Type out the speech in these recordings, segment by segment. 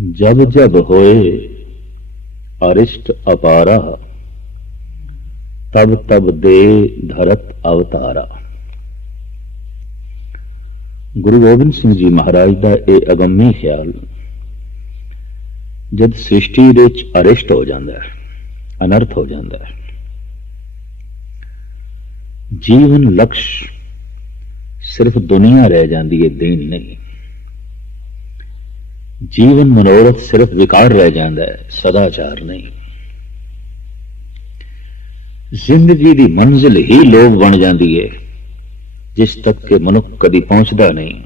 जब जब होए अरिष्ट अपारा, तब तब दे धरत अवतारा। गुरु गोबिंद सिंह जी महाराज का यह अगम्य ख्याल जब सृष्टि दे अरिष्ट हो जाता है, अनर्थ हो जाता है, जीवन लक्ष्य सिर्फ दुनिया रह जाती है, दीन नहीं। जीवन मनोरथ सिर्फ विकार रह जाता है, सदाचार नहीं। जिंदगी की मंजिल ही लोभ बन जाती है, जिस तक के मनुख कभी पहुंचता नहीं।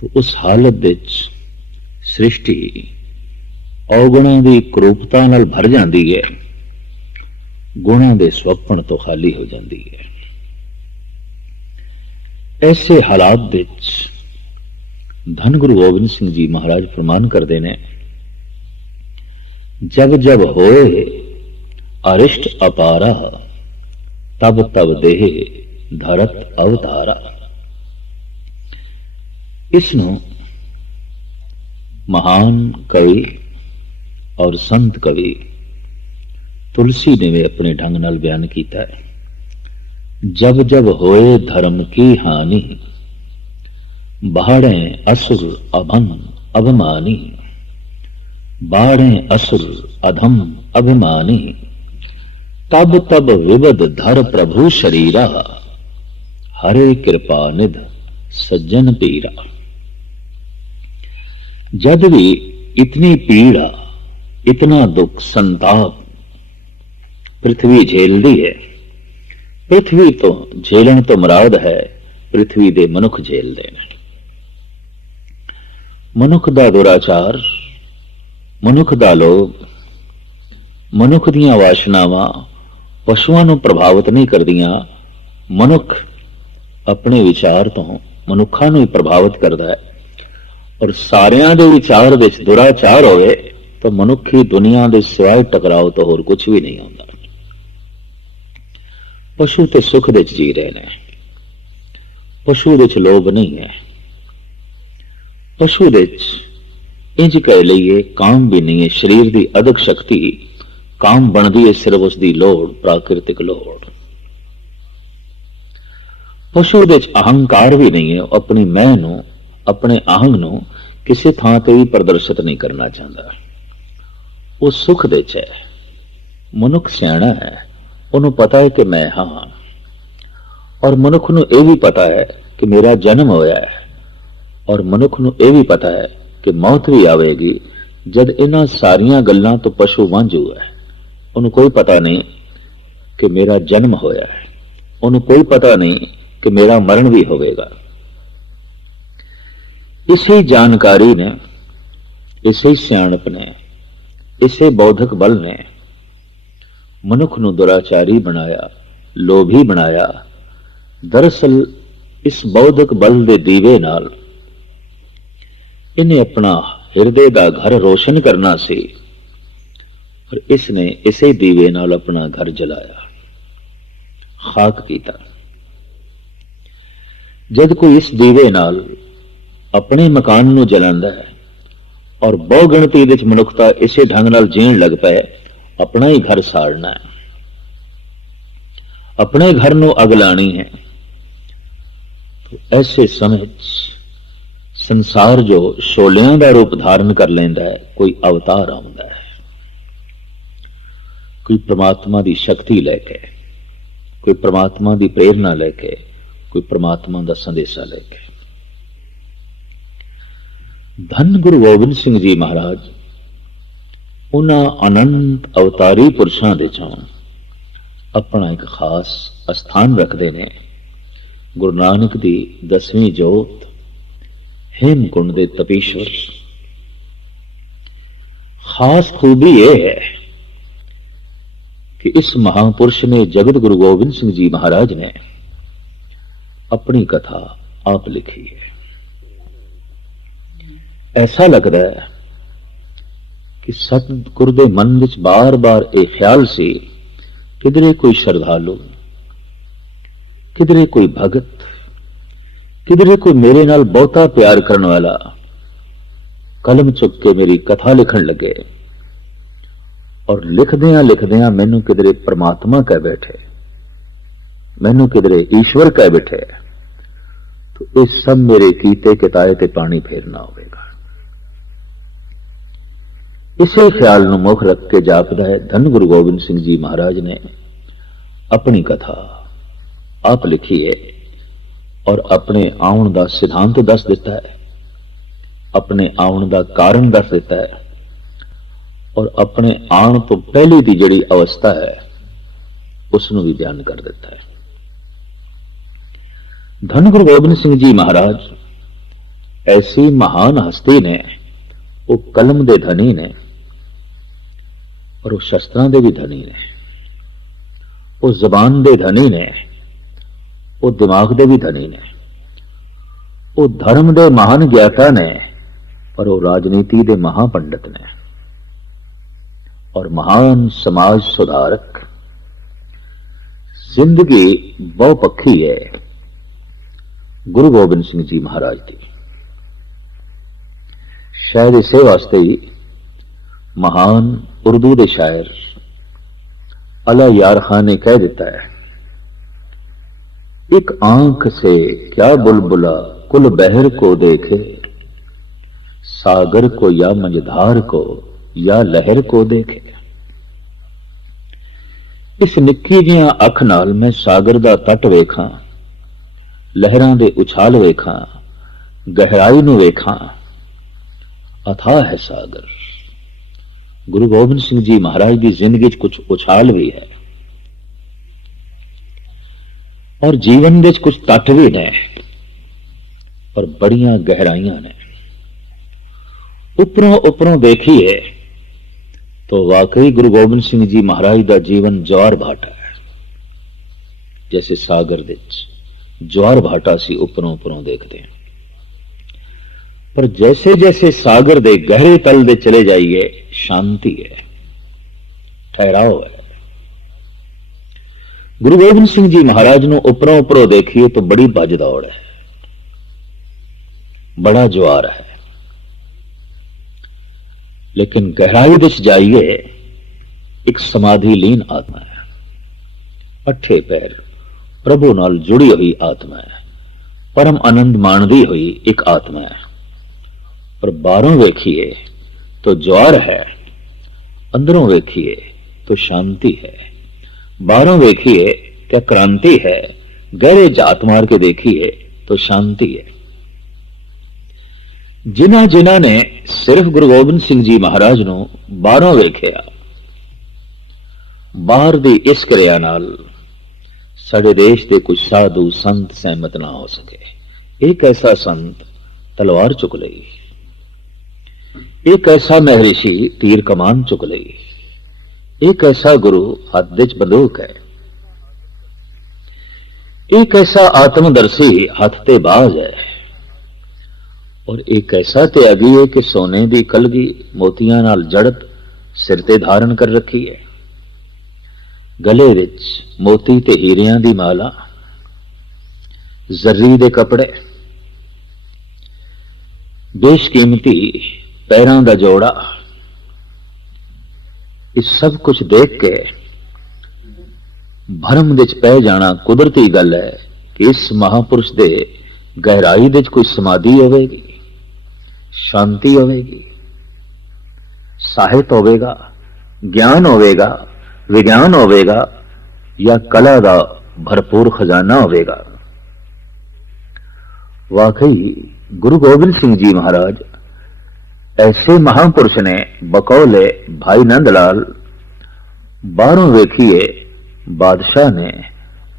तो उस हालत विच सृष्टि अवगुणों की क्रूपता नाल भर जाती है, गुणों के स्वप्न तो खाली हो जाती है। ऐसे हालात विच धन गुरु गोबिंद सिंह जी महाराज फरमान करते हैं, जब जब होए अरिष्ट अपारा, तब तब देह धरत अवतारा। इसनों महान कवि और संत कवि तुलसी ने भी अपने ढंग नाल बयान किया है। जब जब होए धर्म की हानि, बाढ़े असुर अभम अभिमानी। बाढ़े असुर अधम अभिमानी, तब तब विवद धर प्रभु शरीरा। हरे कृपा निध सज्जन पीरा। जब भी इतनी पीड़ा, इतना दुख संताप पृथ्वी झेलती है, पृथ्वी तो झेलन तो मुराद है, पृथ्वी दे मनुख झेलते हैं। मनुख दा दुराचार, मनुख दा लोभ, मनुख दियां वासनावां पशुओं को प्रभावित नहीं करदियां। मनुख अपने विचार तो मनुखा ही प्रभावित करता है, और सारियां दे विचार विच दुराचार होवे तो मनुखी दुनिया दे सिवाय टकराव तो होर कुछ भी नहीं होता। पशु तो सुख दे जी रहे हैं, पशु दे लोभ नहीं है। पशु दे इंज कह लीए काम भी नहीं है। शरीर की अदक शक्ति काम बनती है सिर्फ उसकी लोड़, प्राकृतिक लोड़। पशु दे अहंकार भी नहीं है, अपनी मैं नू, अपने आहंग नू किसी थां ते भी प्रदर्शित नहीं करना चाहता। वो सुख दे है। मनुख सियाणा है, उन्होंने पता है कि मैं हाँ, और मनुख नू यह भी पता है कि मेरा जन्म होया है, और मनुख नू यह भी पता है कि मौत भी आवेगी। जद इन्हां सारियां गल्लां तो पशु वांझू है। उन्हें कोई पता नहीं कि मेरा जन्म होया है, उन्हें कोई पता नहीं कि मेरा मरण भी होगा। इसी जानकारी ने, इसी सियाणप ने, इसे बौद्धिक बल ने मनुख नू दुराचारी बनाया, लोभी बनाया। दरअसल इस बौद्धिक बल दे दीवे नाल इन्हें अपना हिरदे का घर रोशन करना सी, और इसने इसे दीवे नाल अपना घर जलाया, खाक कीता। जद कोई इस दीवे नाल अपने मकान नू जलांदा है और बहु गिणती विच मनुखता इसे ढंग नाल जीण लग पए, अपना ही घर साड़ना है, अपने घर नू अग लानी है। तो ऐसे समय संसार जो शोलियां का रूप धारण कर लेंदा है, कोई अवतार आउंदा है, कोई परमात्मा की शक्ति लैके, कोई परमात्मा की प्रेरणा लैके, कोई परमात्मा का संदेशा लैके। धन गुरु गोबिंद सिंह जी महाराज उन्हां अनंत अवतारी पुरुषों दे चों अपना एक खास स्थान रखते हैं। गुरु नानक की 10वीं जोत हेमकुंड दे तपीश्वर। खास खूबी यह है कि इस महापुरुष ने, जगत गुरु गोबिंद सिंह जी महाराज ने, अपनी कथा आप लिखी है। ऐसा लगता है कि सतगुरु दे मन विच बार बार एक ख्याल से किधरे कोई श्रद्धालु, किधरे कोई भगत, किधरे कोई मेरे नाल बहुता प्यार करने वाला कलम चुक के मेरी कथा लिखण लगे और लिखदियां लिखदियां मैनू किधरे परमात्मा कह बैठे, मैनू किधरे ईश्वर कह बैठे, तो इस सब मेरे कीते किताए ते पानी फेरना होगा। इसे ख्याल नू मुख रख के जापदा है धन गुरु गोबिंद सिंह जी महाराज ने अपनी कथा आप लिखी है और अपने आउण का सिद्धांत दस दिता है, अपने आउण का कारण दस दिता है और अपने आउण तो पहले की जिहड़ी अवस्था है उसनू भी बयान कर दिता है। धन गुरु गोबिंद सिंह जी महाराज ऐसी महान हस्ती ने, वो कलम दे धनी ने और वो शस्त्रां दे भी धनी ने, वो जबान दे धनी ने, वो दिमाग दे भी धनी ने, वो धर्म दे महान ज्ञाता ने पर वो राजनीति दे महापंडित ने और महान समाज सुधारक। जिंदगी बहुपक्षी है गुरु गोबिंद सिंह जी महाराज की। शायद इसे वास्ते ही महान उर्दू दे शायर अला यार खान ने कह देता है, एक आंख से क्या बुलबुला कुल बहर को देखे, सागर को या मंझधार को या लहर को देखे। इस निक्की जिहा अख नाल मैं सागर दा तट वेखां, लहरां दे उछाल वेखां, गहराई नू वेखां, अथाह है सागर। गुरु गोबिंद सिंह जी महाराज की जिंदगी कुछ उछाल भी है और जीवन दे कुछ तट भी ने और बड़ियां गहराइयां ने। उपरों उपरों देखिए तो वाकई गुरु गोबिंद सिंह जी महाराज का जीवन ज्वार भाटा है, जैसे सागर दे ज्वार भाटा सी उपरों उपरों देखते हैं, पर जैसे जैसे सागर दे गहरे तल दे चले जाइए शांति है, ठहराव है। गुरु गोबिंद सिंह जी महाराज नू उपरों उपरों देखिए तो बड़ी भज दौड़ है, बड़ा ज्वार है, लेकिन गहराई दिस जाइए एक समाधि लीन आत्मा है, अठे पैर प्रभु नाल जुड़ी हुई आत्मा है, परम आनंद माणदी हुई एक आत्मा है। और बाहरों वेखिए तो ज्वार है, अंदरों वेखिए तो शांति है। बाहरों वेखिए क्या क्रांति है, गहरे जात मार के देखिए तो शांति है। जिन्हां जिन्हां ने सिर्फ गुरु गोबिंद सिंह जी महाराज नू बाहरों वेखिया, बाहर दी इस क्रिया नाल साडे देश के कुछ साधु संत सहमत ना हो सके। एक ऐसा संत तलवार चुक लई, एक ऐसा महर्षि तीर कमान चुक लई, एक ऐसा गुरु हाथ विच बंदूक है, एक ऐसा आत्मदर्शी हाथ ते बाज है और एक ऐसा त्यागी है कि सोने की कलगी मोतियां नाल जड़त सिर ते धारण कर रखी है, गले विच मोती ते हीरियां दी माला, जर्री दे कपड़े, बेशकीमती पैरां दा जोड़ा। इस सब कुछ देख के भरम विच पै जाना कुदरती गल है कि इस महापुरुष दे गहराई विच कोई समाधि होवेगी, शांति होवेगी, साहित्य होवेगा, ज्ञान होवेगा, विज्ञान होवेगा या कला का भरपूर खजाना होवेगा। वाकई गुरु गोबिंद सिंह जी महाराज ऐसे महापुरुष ने बकौले भाई नंदलाल, बाहरों वेखिए बादशाह ने,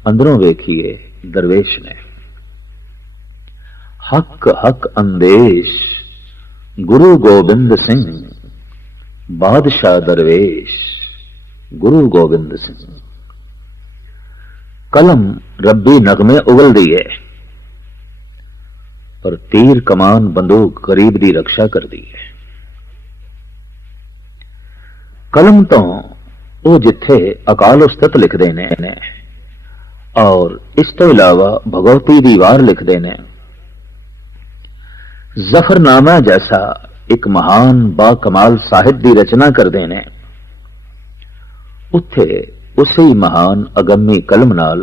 अंदरों वेखिए दरवेश ने। हक हक अंदेश गुरु गोबिंद सिंह, बादशाह दरवेश गुरु गोबिंद सिंह। कलम रब्बी नगमे उगल दी है पर तीर कमान बंदूक गरीब दी रक्षा कर दी है। कलम तो वो जिथे अकाल उस्तत लिखते ने और इस तो इलावा भगवती दी वार लिखते ने। जफरनामा जैसा एक महान बाकमाल साहित्य की रचना करते हैं, उत्थे उसे ही महान अगम्य कलम नाल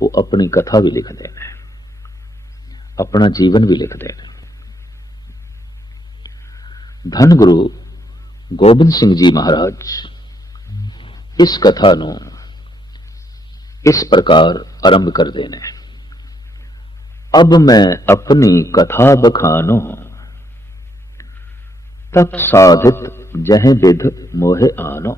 वो अपनी कथा भी लिखते हैं, अपना जीवन भी लिखते हैं। धन गुरु गोबिंद सिंह जी महाराज इस कथा नूं इस प्रकार आरंभ करते हैं। अब मैं अपनी कथा बखानो, तप साधित जह विध मोहे आनो।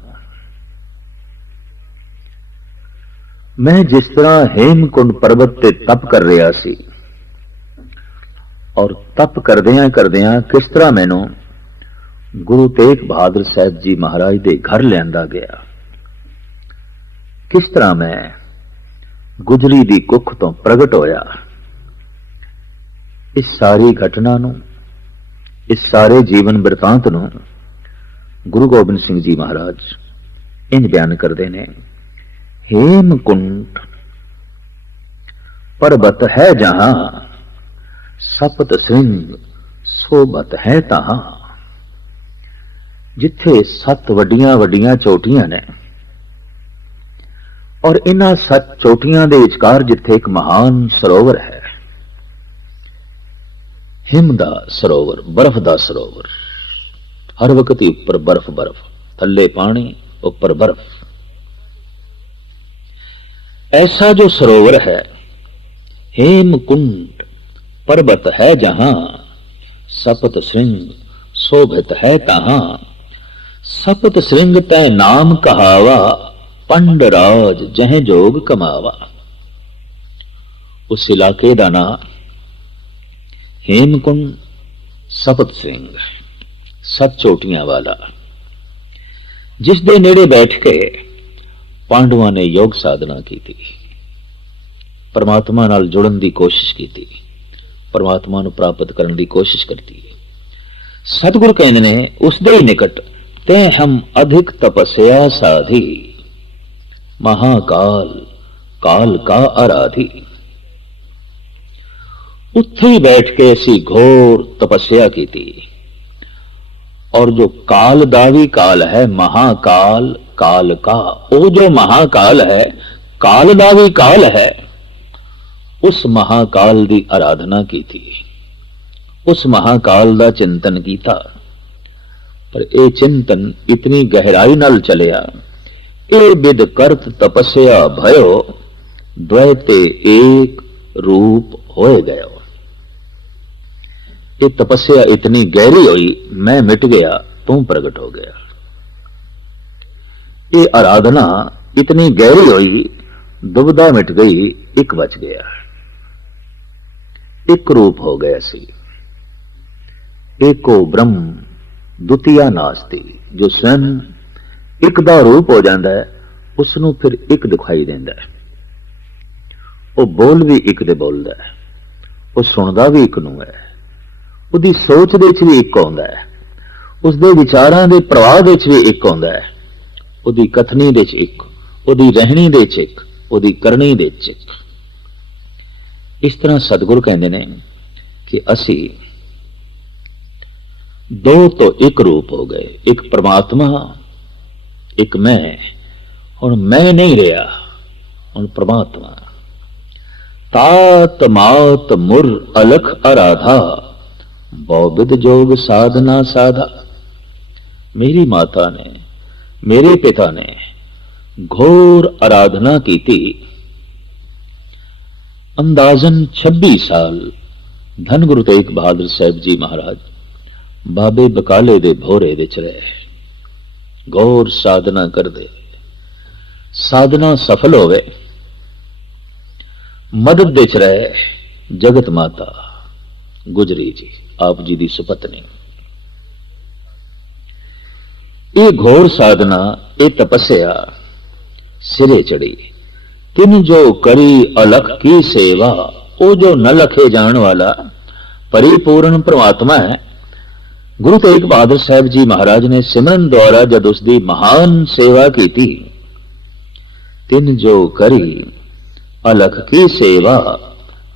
मैं जिस तरह हेमकुंड पर्वत ते तप कर रहा सी, और तप करदियां करदियां किस तरह मैनू गुरु तेग बहादुर साहब जी महाराज दे घर लियांदा गया, किस तरह मैं गुजरी दी कुख तो प्रगट होया। इस सारी घटना नूं, इस सारे जीवन बिरतांत नूं गुरु गोबिंद सिंह जी महाराज इंज बयान करते हैं। हेमकुंड पर्वत है जहां, सपत श्रृंग सोबत है तहां। जिथे 7 वड्डियां वड्डियां चोटियां ने, और इन्हां 7 चोटियां दे विचकार जिथे एक महान सरोवर है, हिम दा सरोवर, बर्फ दा सरोवर, हर वक्त ही उपर बर्फ बर्फ, थल्ले पानी उपर बर्फ। ऐसा जो सरोवर है, हेमकुंड पर्वत है जहां, सपत श्रृंग शोभित है तहां। सपत श्रृंग तै नाम कहावा, पंडराज जह जोग कमावा। उस इलाके का नाम हेमकुंड सपत श्रृंग, 7 चोटियां वाला, जिस दे नेड़े बैठ के पांडवां ने योग साधना की थी, परमात्मा नाल जुड़न की कोशिश की थी, परमात्मा नूं प्राप्त करने की कोशिश करती है। सतगुरु कहते ने उस दे निकट ते हम अधिक तपस्या साधी, महाकाल काल का आराधी। उत्थे ही बैठ के ऐसी घोर तपस्या की थी, और जो काल दावी काल है, महाकाल काल का, वो जो महाकाल है, काल दावी काल है, उस महाकाल की आराधना की थी, उस महाकाल का चिंतन किया। पर यह चिंतन इतनी गहराई नाल चलिया, ए विद करत तपस्या भयो, द्वैते एक रूप होए गयो। ये तपस्या इतनी गहरी हुई, मैं मिट गया तू प्रगट हो गया। ये आराधना इतनी गहरी हुई, दुविधा मिट गई, एक बच गया, एक रूप हो गया सी। एको ब्रह्म द्वितीया नास्ति, जो स्वयं एक दा रूप हो जाता है, उसनों फिर एक दिखाई देता है। वो बोल भी एक दे बोलता है, वो सुनता भी एक नूं है, उसकी सोच दे भी एक आउंदा है, उसके विचारां दे प्रवाह दे भी एक आउंदा है, उसकी कथनी दे एक, उसकी रहनी दे एक, उसकी करनी दे एक। इस तरह सतगुरु कहते हैं कि असी दो तो एक रूप हो गए, एक परमात्मा एक मैं। हुण मैं नहीं रहा, हुण परमात्मा। तात मात मुर अलख आराधा, बहुविध जोग साधना साधा। मेरी माता ने, मेरे पिता ने घोर आराधना की थी। अंदाजन 26 साल धन गुरु तेग बहादुर साहब जी महाराज बाबे बकाले दे भोरे विच रहे, घोर साधना करदे। साधना सफल होवे, मदद विच रहे जगत माता गुजरी जी, आप जी दी सुपत्नी। ये घोर साधना, ये तपस्या सिरे चढ़ी। तिन जो करी अलख की सेवा, वो जो न लखे जान वाला परिपूर्ण परमात्मा है। गुरु तेग बहादुर साहब जी महाराज ने सिमरन द्वारा जब उसकी महान सेवा की थी, तिन जो करी अलख की सेवा,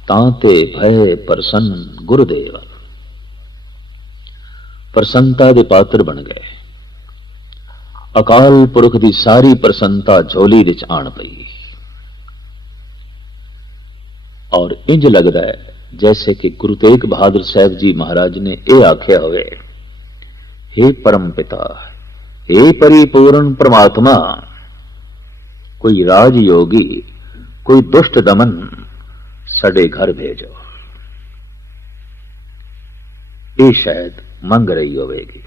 तांते भय प्रसन्न गुरुदेवा। प्रसन्नता के पात्र बन गए। अकाल पुरख की सारी प्रसन्नता झोली विच आण पई और इंज लगता है जैसे कि गुरु तेग बहादुर साहब जी महाराज ने यह आख्या होवे, हे परम पिता, हे परिपूर्ण परमात्मा, कोई राजयोगी, कोई दुष्ट दमन साडे घर भेजो। ये शायद मंग रही होवेगी।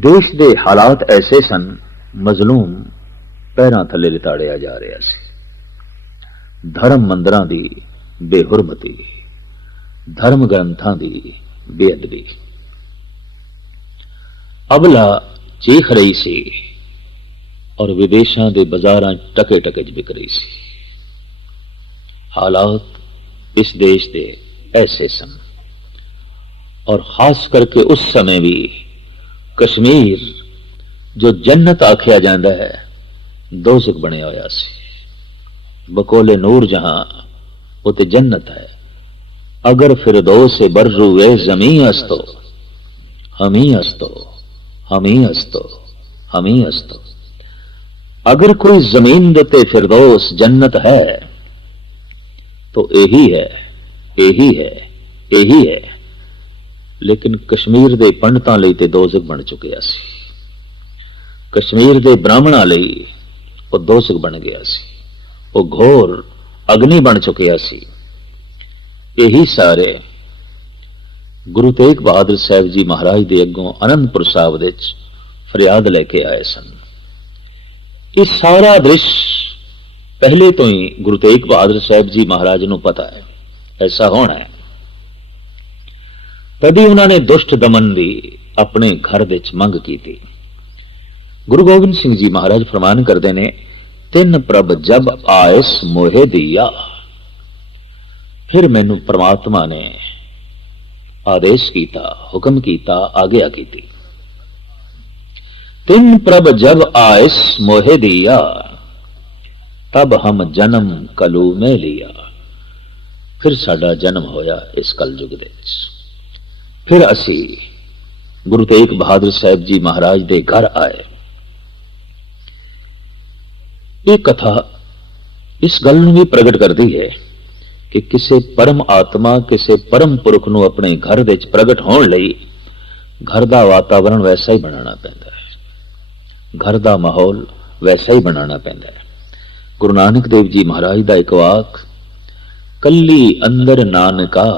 देश दे हालात ऐसे सन, मजलूम पैरां थले लिताड़िया जा रहा सी। धर्म मंदिरां दी बेहुरमती, धर्म ग्रंथां दी बेअदबी अबला चीख रही सी और विदेशों के बाजारां टके टके च बिक रही सी। हालात इस देश के ऐसे सन और खास करके उस समय भी कश्मीर जो जन्नत आख्या जाता है दोज़ख बनया होया सी। बकोले नूर जहां वो ते जन्नत है। अगर फिरदौस से बर्रू वे जमी अस्तो, हमी अस्तो, हमी अस्तो, हमी अस्तो। अगर कोई जमीन देते फिरदौस जन्नत है तो यही है, यही है, यही है। लेकिन कश्मीर के पंडितां लई ते दोज़ख बन चुकिया सी। कश्मीर के ब्राह्मणां लई वो दोज़ख बन गया सी। वो घोर अग्नि बन चुकिया सी। यही सारे गुरु तेग बहादुर साहब जी महाराज के अगों आनंदपुर साहब दे फरियाद लेके आए सन। ये सारा दृश्य पहले तो ही गुरु तेग बहादुर साहब जी महाराज को पता है ऐसा होना है। तभी उन्होंने दुष्ट दमन की अपने घर विच मंग की थी। गुरु गोबिंद सिंह जी महाराज फरमान करते ने, तिन प्रभ जब आयस मोहे दिया। फिर मैनू परमात्मा ने आदेश किया, हुक्म किया, आज्ञा की थी। तिन प्रभ जब आयस मोहे दिया, तब हम जन्म कलू में लिया। फिर साडा जन्म होया इस कलयुग दे विच। फिर असी गुरु तेग बहादुर साहब जी महाराज के घर आए। ये कथा इस गल नूं भी प्रगट करती है कि किसी परम आत्मा, किसी परम पुरख नूं अपने घर विच प्रगट होने लई घर का वातावरण वैसा ही बनाना पैंदा है, घर का माहौल वैसा ही बनाना पैंदा है। गुरु नानक देव जी महाराज का एक वाक, कल्ली अंदर नानका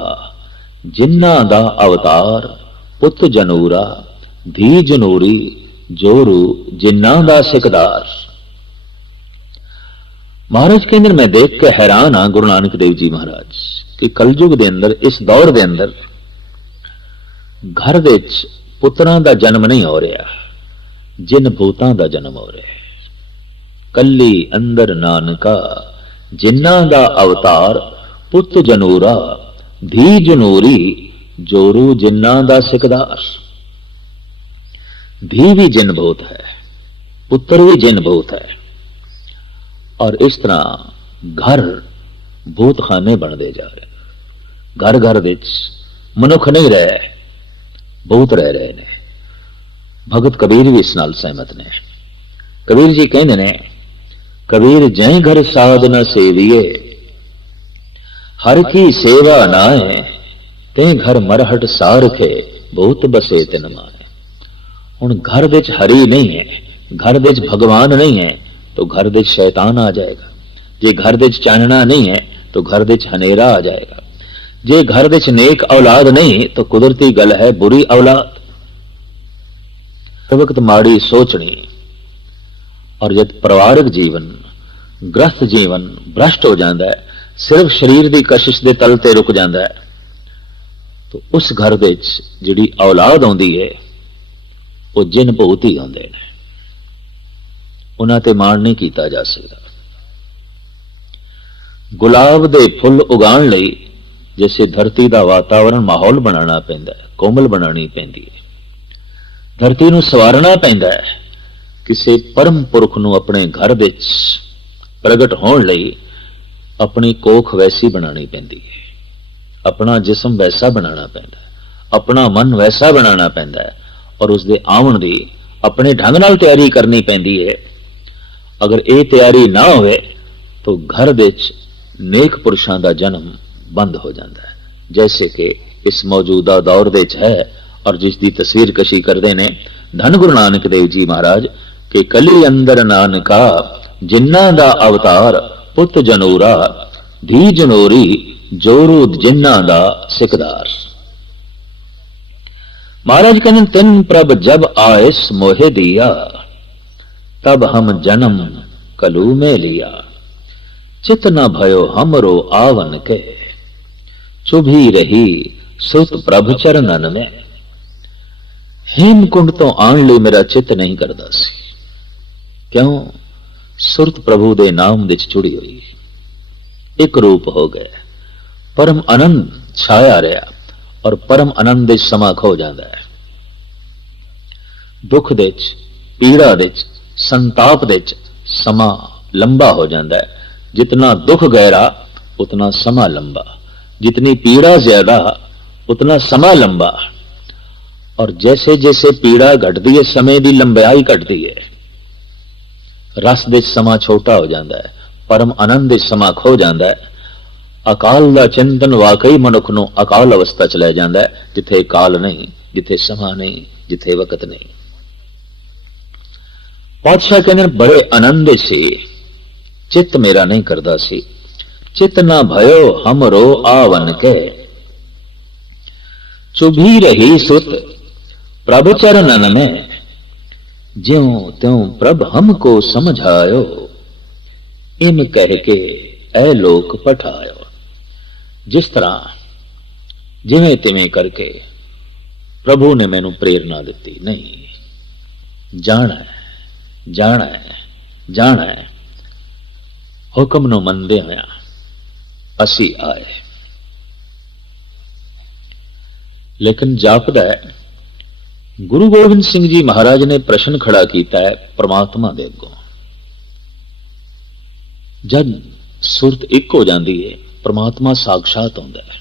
जिन्ना दा अवतार, पुत जनूरा धी जनूरी जोरू जिन्ना दा सिकदार। महाराज कहते मैं देख के हैरान हाँ गुरु नानक देव जी महाराज कि कलयुग के अंदर, इस दौर के अंदर घर विच पुत्रां दा जन्म नहीं हो रहा, जिन भूतां दा जन्म हो रहा है। कल्ली अंदर नानका जिन्ना दा अवतार, पुत जनूरा धी जनूरी जोरू जिन्ना दा सिकदार। धी भी जिन भूत है, पुत्र भी जिन भूत है। और इस तरह घर भूत खाने बनते जा रहे हैं। घर घर विच मनुख नहीं रहे, भूत रह रहे हैं। भगत कबीर भी इस नाल सहमत ने। कबीर जी कहते ने, कबीर जय घर साध न सेविए, हर की सेवा नाए, ते घर मरहट सारखे भूत बसे तिन माए। हुण घर विच हरि नहीं है, घर विच भगवान नहीं है तो घर विच शैतान आ जाएगा। जे घर विच चानना नहीं है तो घर विच हनेरा आ जाएगा। जे घर विच नेक औलाद नहीं तो कुदरती गल है बुरी औलाद। वक्त माड़ी सोचनी। और जब परिवारक जीवन, ग्रस्त जीवन भ्रष्ट हो जाता है, सिर्फ शरीर की कशिश के तल ते रुक जाता है, तो उस घर विच जिहड़ी औलाद आउंदी है वो जिन भूत ही आउंदे ने। उन्हां ते माण नहीं कीता जा सकता। गुलाब दे फुल उगाण लई जैसे धरती का वातावरण माहौल बनाना पैंदा है, कोमल बनानी पैंदी है, धरती नूं सवारना पैंदा है। किसी परम पुरख नूं अपने घर विच प्रगट होण लई अपनी कोख वैसी बनानी पैंदी है, अपना जिस्म वैसा बनाना पैंदा है, अपना मन वैसा बनाना पैंदा है और उसके आवन की अपने ढंग नाल तैयारी करनी पैंदी है। अगर ये तैयारी ना होवे तो घर दे नेक पुरुषों का जन्म बंद हो जाता है, जैसे कि इस मौजूदा दौर दे है और जिसकी तस्वीर कशी करते ने धन गुरु नानक देव जी महाराज के कली अंदर नानका जिन्ना दा अवतार पुत जनूरा धी जनोरी जोरू जिन्ना दा सिकदार। महाराज कहते तिन प्रभ जब आयस मोहे दिया तब हम जन्म कलू में लिया। चित न भयो हमरो आवन के चुभी रही सुत प्रभ चरणन में। हेमकुंड तो आन ले मेरा चित नहीं करता सी, क्यों? सुरत प्रभु दे नाम दे जुड़ी हुई एक रूप हो गए, परम आनंद छाया रहा और परम आनंद दे समा खो जाता है। दुख दे पीड़ा दे संताप दे समा लंबा हो जाता है। जितना दुख गहरा उतना समा लंबा, जितनी पीड़ा ज्यादा उतना समा लंबा। और जैसे जैसे पीड़ा घटती है समय की लंबाई घटती है, रस दे समा छोटा हो जाता है, परम आनंद दे समा खो जाता है। अकाल का चिंतन वाकई मनुख नूं अकाल अवस्था च लै जाता है, जिथे काल नहीं, जिथे समा नहीं, जिथे वक्त नहीं। पातशाह कहते बड़े आनंद से चित्त मेरा नहीं करता सी। चित ना भयो हमरो आवन के चुभी रही सुत प्रभ चरणन में। ज्यों त्यों प्रभ हमको समझायो इम कह के ऐ लोक पठायो। जिस तरह जिवें तिवें करके प्रभु ने मैनू प्रेरणा दी, नहीं जाना है, जाना है, जाना है। हुक्म नूं मनदे होया असी आए। लेकिन जापदा है गुरु गोबिंद सिंह जी महाराज ने प्रश्न खड़ा किया है परमात्मा दे अगों। जब सुरत एक हो जाती है, परमात्मा साक्षात होता है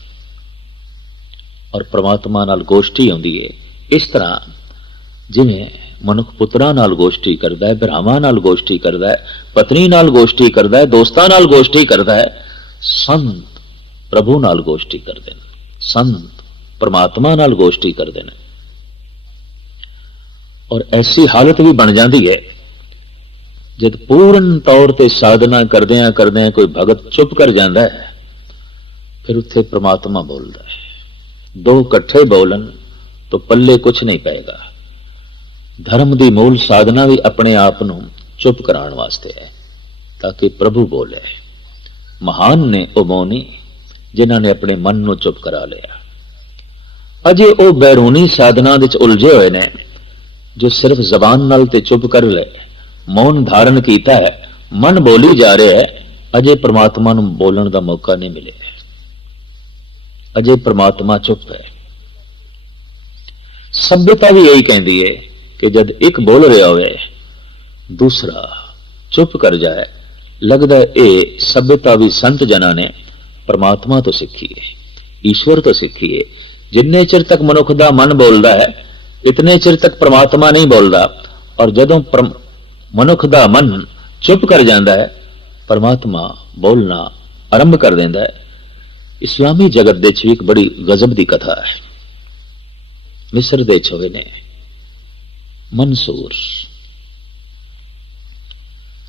और परमात्मा नाल गोष्ठी होती है। इस तरह जिवें मनुख पुत्रां नाल गोष्ठी करता है, भरावां नाल गोष्ठी करता है, पत्नी नाल गोष्ठी करता है, दोस्तां नाल गोष्ठी करता है, संत प्रभु नाल गोष्ठी करते हैं, संत परमात्मा नाल गोष्ठी करते हैं। और ऐसी हालत भी बन जाती है जब पूर्ण तौर पर साधना करदियां करदियां कोई भगत चुप कर जाता है, फिर उत्थे परमात्मा बोलता है। दो इकट्ठे बोलन तो पल्ले कुछ नहीं पेगा। धर्म की मूल साधना भी अपने आप को चुप कराने वास्ते है, ताकि प्रभु बोले। महान ने ओ मौनी जिन्होंने अपने मन को चुप करा लिया। अजे वो बैरूनी साधना विच उलझे हुए ने जो सिर्फ जबान नाल ते चुप कर ले, मौन धारण किया है, मन बोली जा रहा है, अजे परमात्मा नूं बोलण दा मौका नहीं मिले, अजे परमात्मा चुप है। सभ्यता भी यही कहती है कि जब एक बोल रहा होवे दूसरा चुप कर जाए, लगता है ये सभ्यता भी संत जना ने परमात्मा तो सीखी है, ईश्वर तो सीखी है। जिन्ने चिर तक मनुख दा मन बोलता है इतने चिर तक परमात्मा नहीं बोलता, और जदों मनुख दा मन चुप कर जाता है परमात्मा बोलना आरंभ कर देता है। इस्लामी जगत दे च एक बड़ी गजब की कथा है। मिस्र दे होए ने मंसूर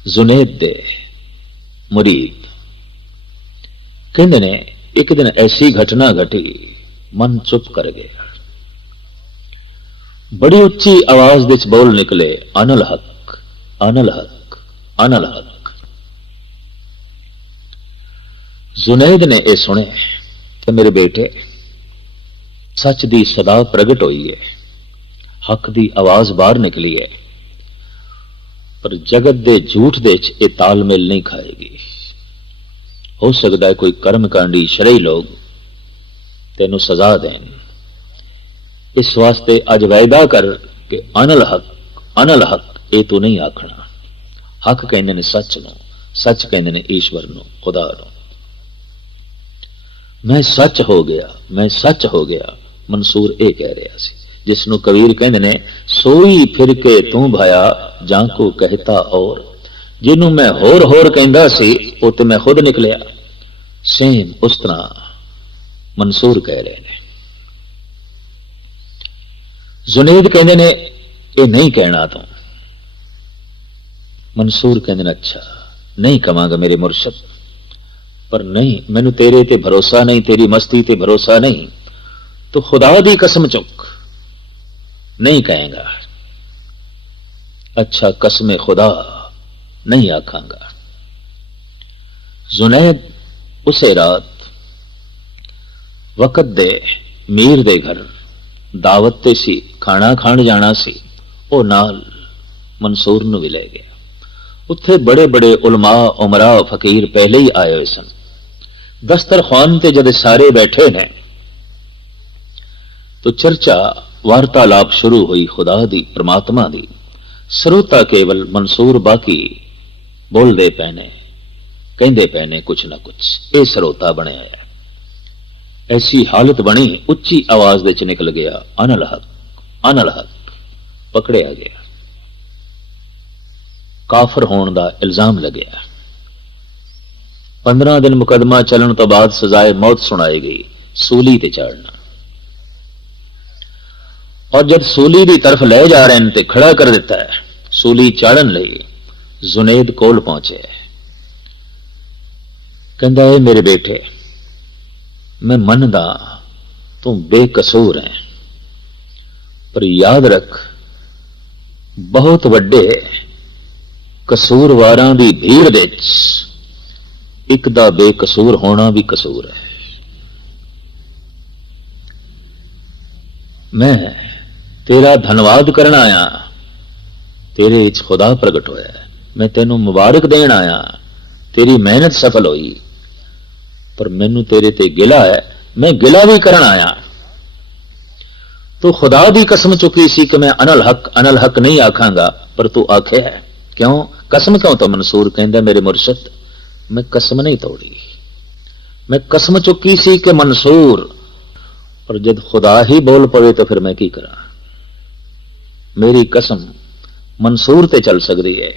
जुनेद दे मुरीद कहते ने एक दिन ऐसी घटना घटी, मन चुप कर गया। बड़ी उच्ची आवाज विच बोल निकले, अनल हक, अनल हक, अनल हक। जुनैद ने यह सुने कि मेरे बेटे सच दी सदा प्रगट हुई है, हक दी आवाज बाहर निकली है, पर जगत दे झूठ दे ये तालमेल नहीं खाएगी। हो सकता है कोई कर्मकांडी शरई लोग तेनू सजा दें, इस वास्ते अज वायदा कर कि अनल हक ये तू नहीं आखना। हक कहते ने सच नो, सच कहते ने ईश्वर नो, खुदा नो। मैं सच हो गया, मैं सच हो गया, ਮਨਸੂਰ ਇਹ ਕਹਿ ਰਿਹਾ ਸੀ, ਜਿਸ ਨੂੰ ਕਬੀਰ ਕਹਿੰਦੇ ਨੇ ਸੋਈ ਫਿਰ ਕੇ ਤੂੰ ਭਾਇਆ ਜਾਂ ਕੋ ਕਹਿਤਾ ਔਰ, ਜਿਹਨੂੰ ਮੈਂ ਹੋਰ ਹੋਰ ਕਹਿੰਦਾ ਸੀ ਉਹ ਤੇ ਮੈਂ ਖੁਦ ਨਿਕਲਿਆ। ਸੇਮ ਉਸ ਤਰ੍ਹਾਂ ਮਨਸੂਰ ਕਹਿ ਰਹੇ ਨੇ। ਜ਼ੁਨੈਦ ਕਹਿੰਦੇ ਨੇ ਇਹ ਨਹੀਂ ਕਹਿਣਾ ਤੂੰ। ਮਨਸੂਰ ਕਹਿੰਦੇ ਨੇ ਅੱਛਾ ਨਹੀਂ ਕਵਾਂਗਾ ਮੇਰੇ ਮੁਰਸ਼ਦ, ਪਰ ਨਹੀਂ ਮੈਨੂੰ ਤੇਰੇ ਤੇ ਭਰੋਸਾ ਨਹੀਂ, ਤੇਰੀ ਮਸਤੀ ਤੇ ਭਰੋਸਾ ਨਹੀਂ, ਤੂੰ ਖੁਦਾ ਦੀ ਕਸਮ ਚੁੱਕ नहीं कहेगा। अच्छा कसम खुदा नहीं आखांगा। जुनैद उसे रात वक़्त दे मीर दे घर दावत ते सी, खाना खाण जाना सी, वो नाल मंसूर नूं भी लै गया। उत्थे बड़े बड़े उलमा उमरा फकीर पहले ही आए हुए सन। दस्तरखान ते जद सारे बैठे ने तो चर्चा वार्तालाप शुरू हुई खुदा दी, परमात्मा दी। ਸਰੋਤਾ केवल मंसूर बाकी बोलते पे ने, कहते पे ने कुछ ना कुछ। ये ਸਰੋਤਾ बनया है। ऐसी हालत बनी उच्ची आवाज विच निकल गया अनल हक, अनल हक। पकड़िया गया, काफर होने का इल्जाम लगया। 15 दिन मुकदमा चलन तो बाद सजाए मौत सुनाई गई, सूली ते चढ़ना। और जब सूली की तरफ ले जा रहे हैं तो खड़ा कर देता है। सूली चाड़न लई जुनैद कोल पहुंचे, कहता है मेरे बेटे मैं मनदा तू बेकसूर है, पर याद रख बहुत वड्डे कसूरवारां दी भीड़ दे एक दा बेकसूर होना भी कसूर है। मैं तेरा धन्यवाद करना आया, तेरे विच खुदा प्रगट होया। मैं तेनों मुबारक देन आया, तेरी मेहनत सफल हुई, पर मैनू तेरे ते गिला है, मैं गिला भी करन आया। तो खुदा दी कसम चुकी सी कि मैं अनल हक नहीं आखांगा, पर तू आखे है। क्यों कसम क्यों? तो मंसूर कहंदा मेरे मुर्शद मैं कसम नहीं तोड़ी, मैं कसम चुकी सी कि मंसूर, पर जब खुदा ही बोल पवे तो फिर मैं की करा। मेरी कसम मंसूर ते चल सकती है,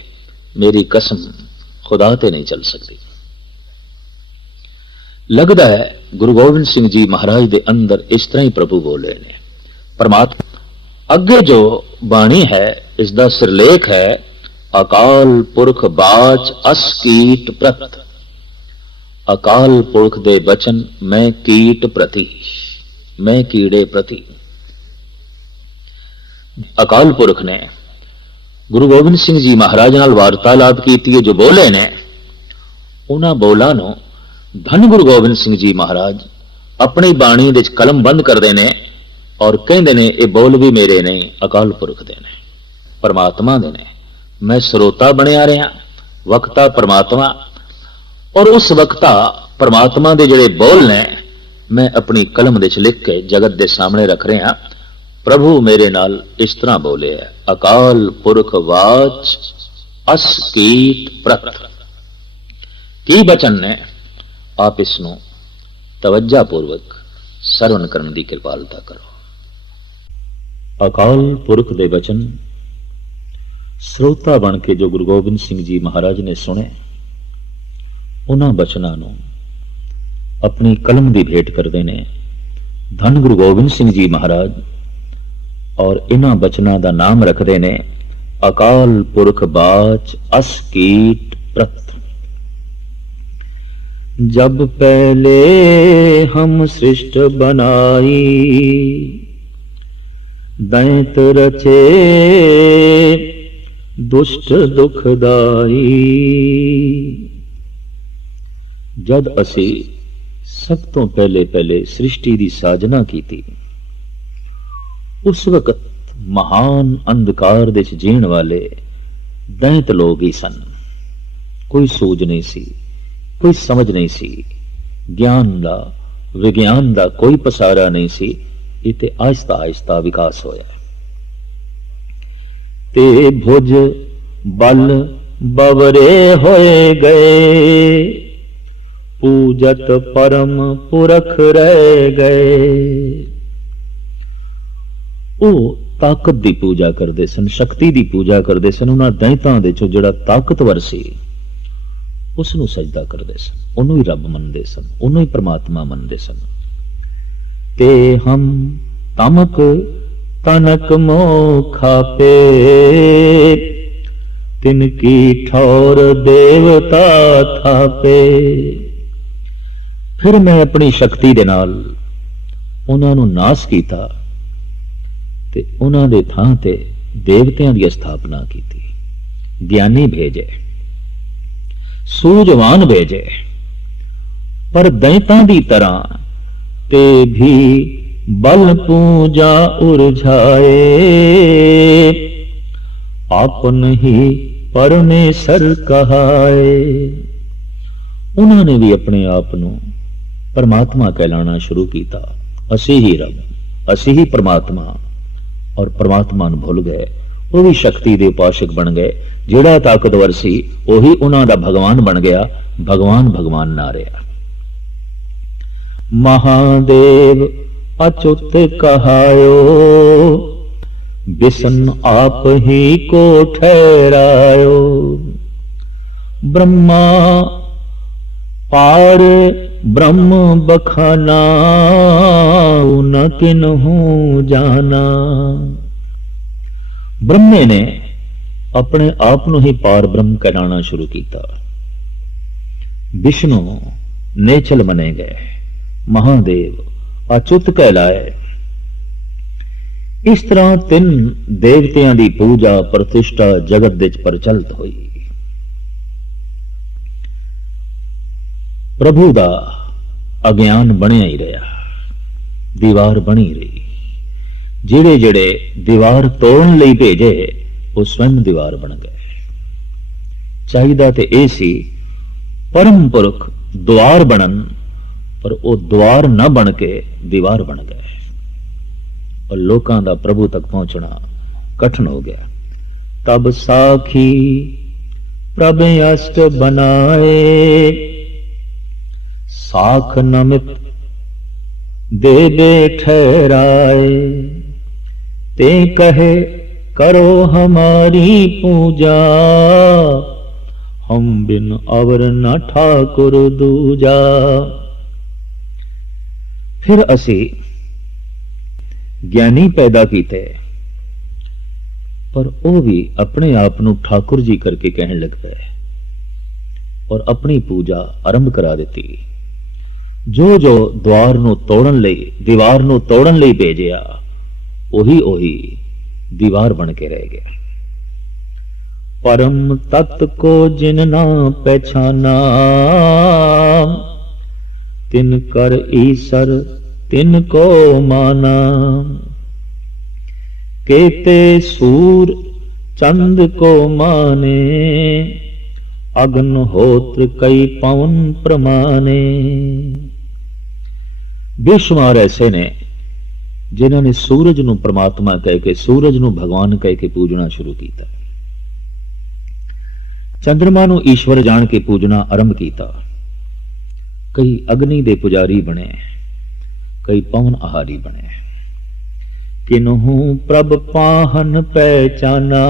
मेरी कसम खुदा ते नहीं चल सकती। लगता है गुरु गोबिंद सिंह जी महाराज दे अंदर इस तरह ही प्रभु बोले ने। परमात्मा अगे जो बाणी है इसका सिरलेख है अकाल पुरख बाच अस कीट प्रत। अकाल पुरख दे बचन मैं कीट प्रति, मैं कीड़े प्रति। अकाल पुरख ने गुरु गोबिंद सिंह जी महाराज नाल वार्तालाप की, जो बोले ने उन्हां बोलां नूं धन गुरु गोबिंद सिंह जी महाराज अपनी बाणी दे कलम बंद करते हैं और कहते ने ये बोल भी मेरे ने, अकाल पुरख दे ने, परमात्मा दे ने। मैं स्रोता बनया रहा, वक्ता परमात्मा, और उस वक्ता परमात्मा दे जिहड़े बोल ने मैं अपनी कलम दे लिख के जगत दे सामने रख रहा। प्रभु मेरे नाल इस तरह बोले है अकाल पुरख वाच अस कीट प्रत। की बचन ने आप इसनों तवज्जा पूर्वक सरवण करने की कृपालता करो। अकाल पुरख दे बचन श्रोता बन के जो गुरु गोबिंद सिंह जी महाराज ने सुने, उन्हां बचनां नूं अपनी कलम की भेंट करते ने धन गुरु गोबिंद सिंह जी महाराज, और इन्हां बचनां दा नाम रखते ने अकाल पुरख बाच अस कीट प्रत। जब पहले हम सृष्ट बनाई दैत रचे दुष्ट दुखदाई। जद असी सब तो पहले पहले सृष्टि की साजना की थी, उस वक्त महान अंधकार दे जीण वाले दैत लोग ही सन। कोई सूझ नहीं सी, कोई समझ नहीं सी, ज्ञान दा विज्ञान दा कोई पसारा नहीं सी। इते आहिस्ता आहिस्ता विकास होया। ते भुज बल बवरे होए गए, पूजत परम पुरख रह गए। ਉਹ ਤਾਕਤ ਦੀ ਪੂਜਾ ਕਰਦੇ ਸਨ, ਸ਼ਕਤੀ ਦੀ ਪੂਜਾ ਕਰਦੇ ਸਨ। ਉਹਨਾਂ ਦੈਂਤਾਂ ਦੇ ਚੋਂ ਜਿਹੜਾ ਤਾਕਤਵਰ ਸੀ ਉਸ ਨੂੰ ਸਜਦਾ ਕਰਦੇ ਸਨ, ਉਹਨੂੰ ਹੀ ਰੱਬ ਮੰਨਦੇ ਸਨ, ਉਹਨੂੰ ਹੀ ਪ੍ਰਮਾਤਮਾ ਮੰਨਦੇ ਸਨ। ਤੇ ਹਮ ਤਮਕ ਤਨਕ ਮੋਹ ਖਾਪੇ, ਤਿਨ ਕੀ ਠੌਰ ਦੇਵਤਾ ਥਾਪੇ। ਫਿਰ ਮੈਂ ਆਪਣੀ ਸ਼ਕਤੀ ਦੇ ਨਾਲ ਉਹਨਾਂ ਨੂੰ ਨਾਸ ਕੀਤਾ ਤੇ ਉਹਨਾਂ ਦੇ ਥਾਂ ਤੇ ਦੇਵਤਿਆਂ ਦੀ ਸਥਾਪਨਾ ਕੀਤੀ। ਗਿਆਨੀ ਭੇਜੇ, ਸੂਝਵਾਨ ਭੇਜੇ, ਪਰ ਦੈਂਤਾਂ ਦੀ ਤਰ੍ਹਾਂ ਤੇ ਵੀ ਬਲ ਪੂਜਾ ਉਰਝਾਏ। ਆਪਨ ਹੀ ਪਰਮੇਸ਼ਰ ਕਹਾਏ। ਉਹਨਾਂ ਨੇ ਵੀ ਆਪਣੇ ਆਪ ਨੂੰ ਪਰਮਾਤਮਾ ਕਹਿਲਾਣਾ ਸ਼ੁਰੂ ਕੀਤਾ। ਅਸੀਂ ਹੀ ਰੱਬ, ਅਸੀਂ ਹੀ ਪਰਮਾਤਮਾ, ਔਰ ਪਰਮਾਤਮਾ ਨੂੰ ਭੁੱਲ ਗਏ। ਉਹ ਵੀ ਸ਼ਕਤੀ ਦੇ ਉਪਾਸ਼ਕ ਬਣ ਗਏ। ਜਿਹੜਾ ਤਾਕਤਵਰ ਸੀ ਉਹੀ ਉਹਨਾਂ ਦਾ ਭਗਵਾਨ ਬਣ ਗਿਆ। ਭਗਵਾਨ ਭਗਵਾਨ ਨਾ ਰਿਹਾ। ਮਹਾਦੇਵ ਅਚੁੱਤ ਕਹਾਇਓ, ਬਿਸ਼ਨ ਆਪ ਹੀ ਕੋ ਠਹਿਰਾਇਓ। ਬ੍ਰਹਮਾ ਪਾਰ ब्रह्म बखाना, न किन्हू जाना। ब्रह्मे ने अपने आप ਨੂੰ ਹੀ ਪਾਰ ਬ੍ਰਹਮ ਕਹਿਲਾਣਾ ਸ਼ੁਰੂ ਕੀਤਾ। ਵਿਸ਼ਨੂੰ ਨੇਚਲ ਮਨੇ ਗਏ, ਮਹਾਦੇਵ ਅਚੁੱਤ ਕਹਿਲਾਏ। ਇਸ ਤਰ੍ਹਾਂ ਤਿੰਨ ਦੇਵਤਿਆਂ ਦੀ ਪੂਜਾ ਪ੍ਰਤਿਸ਼ਠਾ ਜਗਤ ਵਿੱਚ ਪ੍ਰਚਲਿਤ ਹੋਈ। ਪ੍ਰਭੂ ਦਾ ਅਗਿਆਨ ਬਣਿਆ ਹੀ ਰਿਹਾ, ਦੀਵਾਰ ਬਣੀ ਰਹੀ। ਜਿਹੜੇ ਜਿਹੜੇ ਦੀਵਾਰ ਤੋੜਨ ਲਈ ਭੇਜੇ ਉਹ ਸਵੈਮ ਦੀਵਾਰ ਬਣ ਗਏ। ਚਾਹੀਦਾ ਤੇ ਇਹ ਸੀ ਪਰਮ ਪੁਰਖ ਦੁਆਰ ਬਣਨ, ਪਰ ਉਹ ਦੁਆਰ ਨਾ ਬਣ ਕੇ ਦੀਵਾਰ ਬਣ ਗਏ ਔਰ ਲੋਕਾਂ ਦਾ ਪ੍ਰਭੂ ਤੱਕ ਪਹੁੰਚਣਾ ਕਠਿਨ ਹੋ ਗਿਆ। ਤਬ ਸਾਖੀ ਪ੍ਰਭ ਅਸ਼ਟ ਬਨਾਏ, साख नमित देवे ठहराए। ते कहे करो हमारी पूजा, हम बिन अवर न ठाकुर दूजा। फिर असी ज्ञानी पैदा कीते, पर वो भी अपने आप ਨੂੰ ठाकुर जी करके कहने लग पे और अपनी पूजा आरंभ करा दी। जो जो द्वार ਨੂੰ ਤੋੜਨ ਲਈ, ਦੀਵਾਰ ਨੂੰ ਤੋੜਨ ਲਈ ਭੇਜਿਆ, ਉਹੀ ਉਹੀ ਦੀਵਾਰ ਬਣ ਕੇ ਰਹਿ ਗਿਆ। परम तत्व को जिन ना पहचाना, तिन कर ईसर तिन को माना। केते सूर चंद को माने, अग्निहोत्र कई पवन प्रमाने। बेशुमार ऐसे ने जिन्हों ने सूरज ਨੂੰ परमात्मा कह के, सूरज ਨੂੰ भगवान कह के पूजना शुरू किया। चंद्रमा ਨੂੰ ईश्वर जान के पूजना आरंभ किया। कई अग्नि दे पुजारी बने, कई पवन आहारी बने। किन्हू प्रभ पाहन पहचाना,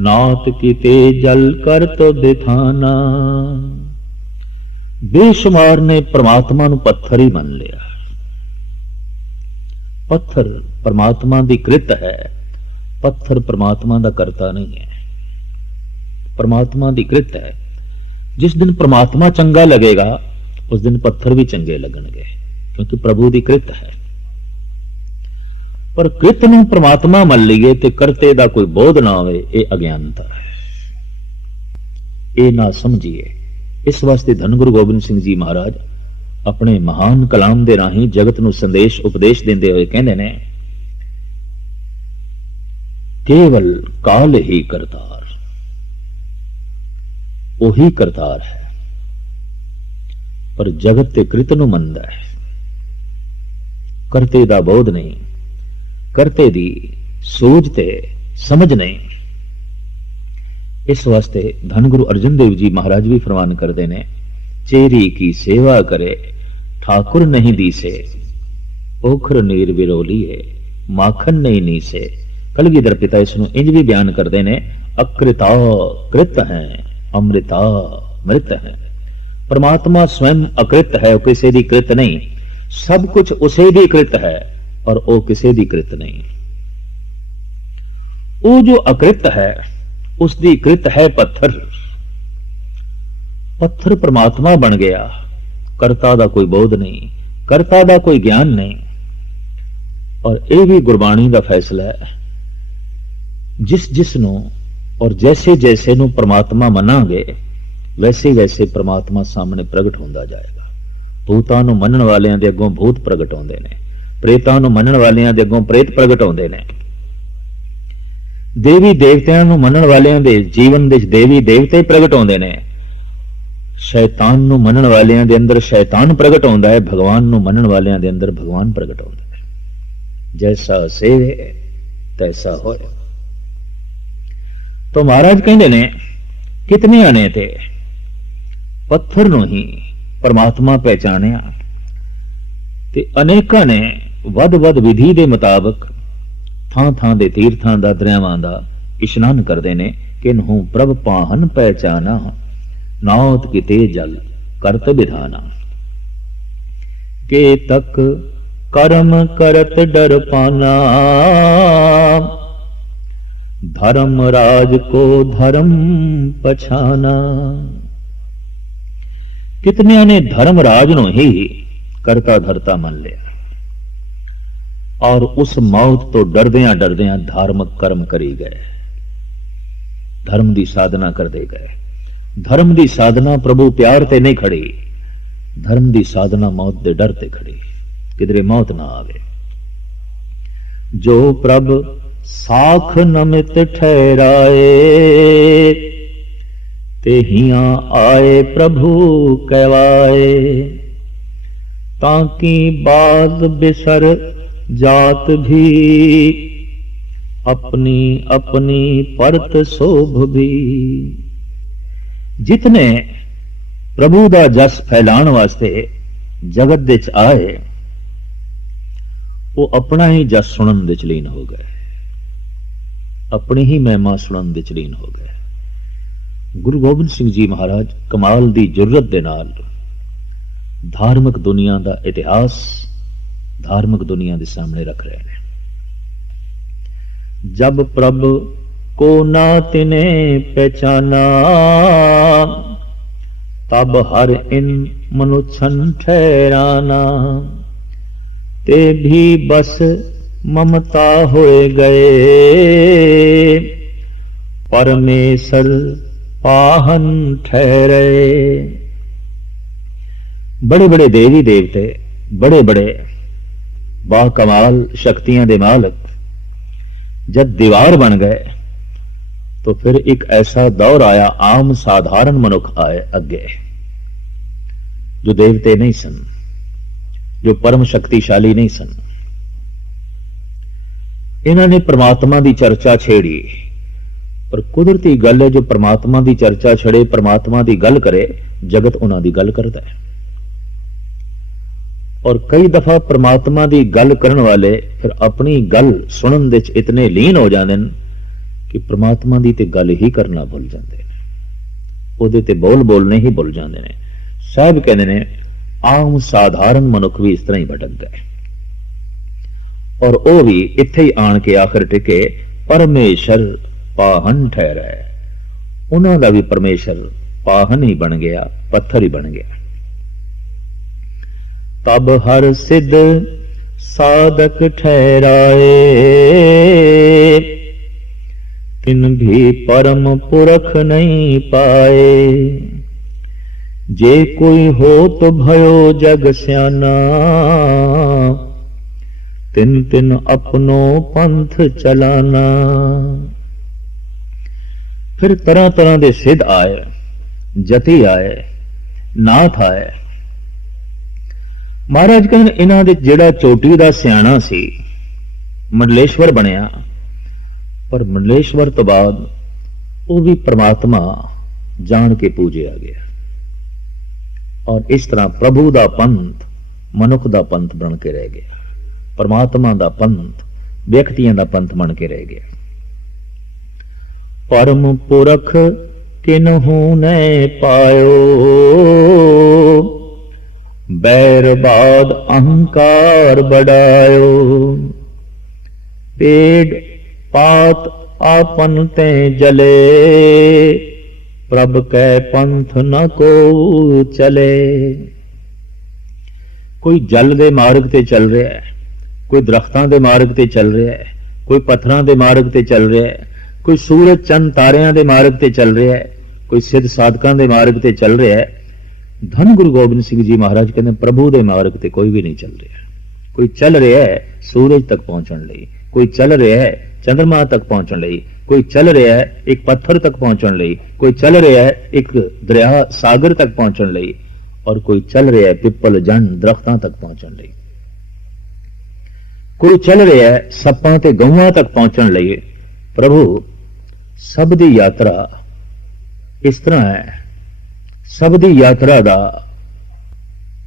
नाथ किते जल कर तो दिथाना। बेशुमार ने परमात्मा ਨੂੰ पत्थर ही मान लिया। पत्थर परमात्मा की कृत है, पत्थर परमात्मा का करता नहीं है, परमात्मा की कृत है। जिस दिन परमात्मा चंगा लगेगा उस दिन पत्थर भी चंगे लगणगे, क्योंकि प्रभु की कृत है। पर कृत ਨੂੰ परमात्मा मान लीए ते करते दा कोई बोध ना होवे, ये अज्ञानता है, ये ना समझिए। इस वास्ते धन गुरु गोबिंद सिंह जी महाराज अपने महान कलाम दे राही जगत ਨੂੰ संदेश उपदेश देंदे होए कहंदे ने, केवल काल ही करतार, ਉਹੀ करतार है, पर जगत ते कृत ਨੂੰ ਮੰਨਦਾ है, करते ਦਾ बोध नहीं, करते दी सूझ ते समझ नहीं। इस वास्ते धन गुरु अर्जन देव जी महाराज भी फरमान करते ने, चेरी की सेवा करे ठाकुर नहीं दीसे, पोखर नीर विरोलीए माखन नहीं नीसे। कलगीधर पिता इसनों इंज भी बयान करते ने, अकृता कृत है अमृता मृत है। परमात्मा स्वयं अकृत है, वो किसी दी कृत नहीं। सब कुछ उसे दी कृत है और वो किसी दी कृत नहीं। वो जो अकृत है उसकी कृत है पत्थर। पत्थर परमात्मा बन गया। करता दा कोई बोध नहीं, करता दा कोई ज्ञान नहीं। और यह भी गुरबाणी का फैसला है, जिस जिसनों और जैसे जैसे नूं परमात्मा मनांगे वैसे वैसे परमात्मा सामने प्रगट होंदा जाएगा। भूतां नूं मनण वालियां दे अगों भूत प्रगट होंदे ने, प्रेतां नूं मनण वालियां दे अगों प्रेत प्रगट होंदे ने, देवी देवतियां नूं मनण वालियां दे जीवन दे देवी देवते प्रगट होंदे ने, शैतान नूं मनण वालियां दे अंदर शैतान प्रगट होंदा है, भगवान नूं मनण वालियां दे अंदर भगवान प्रगट होंदा है। जैसा सेवे तैसा होए। तो महाराज कहंदे ने कितने ने ते पत्थर नूं ही परमात्मा पहचानिया ते अनेकां ने वध वध विधि दे मुताबक थां थां दे तीर्थां दा दरियावां दा इशनान करदे ने कि इन्हूं प्रभ पाहन पहचाना नाउत किते जल करत विधाना। के तक कर्म करत डर पाना धर्म राज को धर्म पछाना। कितने ने धर्मराज नो ही करता धरता मन लिया और उस मौत तो डरदियां डरदियां धार्मिक कर्म करी गए, धर्म की साधना करते गए। धर्म की साधना प्रभु प्यार ते नहीं खड़ी, धर्म की साधना मौत के डर ते खड़ी, किधरे मौत ना आवे। जो प्रभ साख नमित ठहराए ते हिया आए प्रभु कहवाए। ताकि बाज बिसर जात भी अपनी अपनी परत शोभ भी। जितने प्रभु दा जस फैलाण वास्ते जगत दे च आए वो अपना ही जस सुनन दे च लीन हो गए, अपनी ही महिमा सुनन दे च लीन हो गए। गुरु गोबिंद सिंह जी महाराज कमाल दी जुर्रत दे नाल धार्मिक दुनिया दा इतिहास धार्मिक दुनिया दे सामने रख रहे हैं। जब प्रभ को ना तिने पहचाना तब हर इन मनुष्यन ठहराना। ते भी बस ममता होए गए परमेश्वर पाहन ठहरे। बड़े बड़े देवी देवते, बड़े बड़े बाकमाल शक्तियां दे मालक जब दीवार बन गए तो फिर एक ऐसा दौर आया, आम साधारण मनुख आए अगे जो देवते नहीं सन, जो परम शक्तिशाली नहीं सन। इन्होंने परमात्मा की चर्चा छेड़ी, पर कुदरती गल है जो परमात्मा की चर्चा छड़े, परमात्मा की गल करे, जगत उन्हां दी गल करता है। और कई दफा परमात्मा की गल करने वाले फिर अपनी गल सुनन दे इतने लीन हो जाते हैं कि परमात्मा की ते गल ही करना भुल जाते हैं, उहदे ते बोल बोलने ही भुल जाते हैं। साहब कहते हैं आम साधारण मनुख भी इस तरह ही भटक गए और वह भी इत्थे ही आन के आखिर टिके परमेश्वर पाहन ठहरा। उन्हों का भी परमेश्वर पाहन ही बन गया, पत्थर ही बन गया। तब हर सिद्ध साधक ठहराए तिन भी परम पुरख नहीं पाए। जे कोई हो तो भयो जग स्याना तिन तिन अपनो पंथ चलाना। फिर तरह तरह के सिद्ध आए, जति आए, नाथ आए। महाराज कहते इन्हां दे जिहड़ा चोटी दा सियाणा सी मंडलेश्वर बनिया, पर मंडलेश्वर तो बाद वो भी परमात्मा जान के पूजे आ गया और इस तरह प्रभु दा पंथ मनुख दा पंथ बन के रह गया। परमात्मा का पंथ व्यक्तियों का पंथ बन के रह गया। परम पुरख किन्हू ने पायो, बैरबाद अहंकार बढ़ायो। पेड़ पात आपन ते जले, प्रभ कै पंथ न को चले। कोई जल दे मार्ग ते चल रहा है, कोई दरख्तां दे मार्ग ते चल रहा है, कोई पत्थरां दे मार्ग ते चल रहा है, कोई सूरज चंद तारियां दे मार्ग ते चल रहा है, कोई सिद्ध साधकां दे मार्ग ते चल रहा है। धन गुरु गोबिंद सिंह जी महाराज कहते प्रभु दे मार्ग ते कोई भी नहीं चल रहा। कोई चल रहा है सूरज तक पहुंचने लई, कोई चल रहा है चंद्रमा तक पहुंचने लई, कोई चल रहा है एक पत्थर तक पहुंचने लई, कोई चल रहा है एक दरिया सागर तक पहुंचने लई, और कोई चल रहा है पिपल जन दरख्तां तक पहुंचने लई, कोई चल रहा है सप्पां ते गऊआं तक पहुंचने लई। प्रभु सब दी यात्रा इस तरह है, सब दी यात्रा दा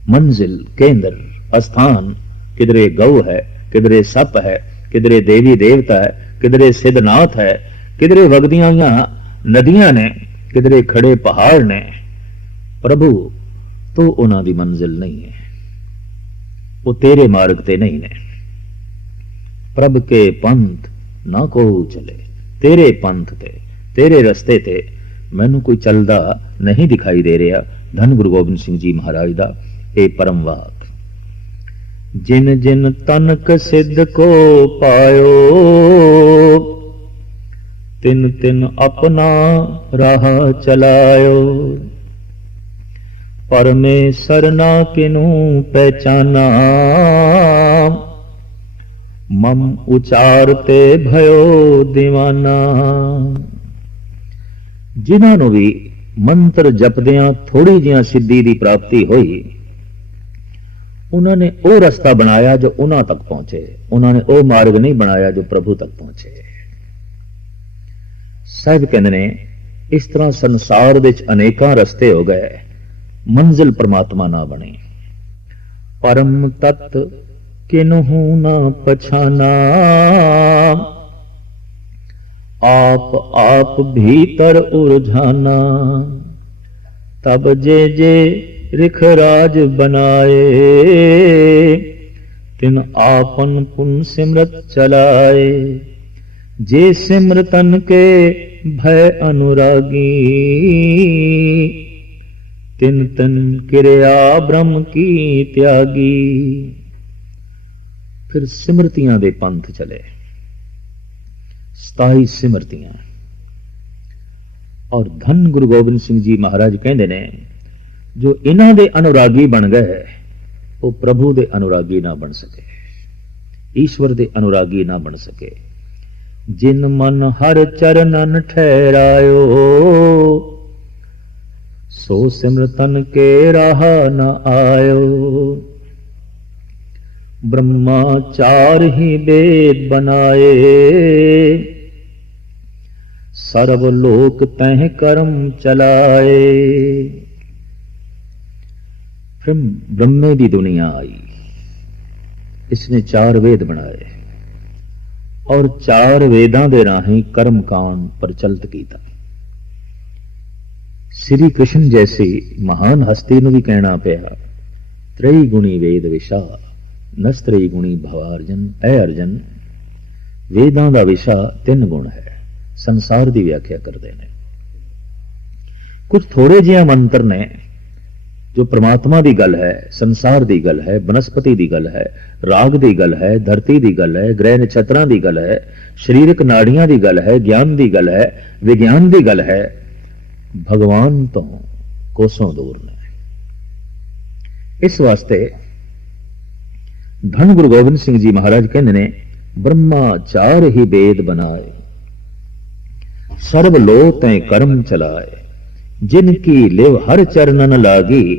मंजिल केंद्र अस्थान किधरे गऊ है, किधरे सप है, किधरे देवी देवता है, किधरे सिद्धनाथ है, किधरे वगदियां नदियां ने, किधरे खड़े पहाड़ ने। प्रभु तो उन्हां दी मंजिल नहीं है, वो तेरे मार्ग ते नहीं ने। प्रभ के पंथ ना को चले, तेरे पंथ ते तेरे रस्ते ते मैनू कोई चलदा नहीं दिखाई दे रहा। धन गुरु गोबिंद सिंह जी महाराज दा ए परम वाक। जिन जिन तनक सिद्ध को पायो, तिन तिन अपना राह चलायो। परमेश्वर ना किनू पहचाना, मम उचारते भयो दीवाना। जिन्होंने भी मंत्र जपदियां थोड़ी जिहां सिद्धि की प्राप्ति हुई, उन्होंने वो रास्ता बनाया जो उन्हां तक पहुंचे, उन्होंने वो मार्ग नहीं बनाया जो प्रभु तक पहुंचे। साहिब कहते ने इस तरह संसार विच अनेकां रस्ते हो गए, मंजिल परमात्मा ना बनी। परम तत्त किन्हू ना पछाना, आप आप भीतर उलझाना। तब जे जे रिखराज बनाए, तिन आपन पुन सिमरत चलाए। जे सिमरतन के भय अनुरागी, तिन तन किरया ब्रह्म की त्यागी। फिर सिमरतियां दे पंथ चले, 27 सिमरतियां। और धन गुरु गोबिंद सिंह जी महाराज कहते ने जो इन्हां दे अनुरागी बन गए, वो प्रभु दे अनुरागी ना बन सके, ईश्वर दे अनुरागी ना बन सके। जिन मन हर चरणन ठहरायो, सो सिमरतन के राह न आयो। ब्रह्मा चार ही वेद बनाए, सर्वलोक तह कर्म चलाए। फिर ब्रह्मे की दुनिया आई, इसने 4 वेद बनाए और 4 वेदां दे राही कर्म कांड प्रचलित किया। श्री कृष्ण जैसी महान हस्ती नूं भी कहना पिया, त्रयी गुणी वेद विशा नस्त्रयी गुणी भवार्जन। ऐ अर्जन, वेदां दा विशा 3 गुण है, संसार की व्याख्या करते हैं। कुछ थोड़े जिहा मंत्र ने जो परमात्मा की गल है, संसार की गल है, वनस्पति की गल है, राग की गल है, धरती की गल है, ग्रह नक्षत्रों की गल है, शरीरक नाड़ियां की गल है, ज्ञान की गल है, विज्ञान की गल है, भगवान तो कोसों दूर ने। इस वास्ते धन गुरु गोबिंद सिंह जी महाराज कहते ने, ब्रह्मा 4 ही वेद बनाए, सर्व लो तै कर्म चलाए। जिनकी लिव हर चरणन लागी,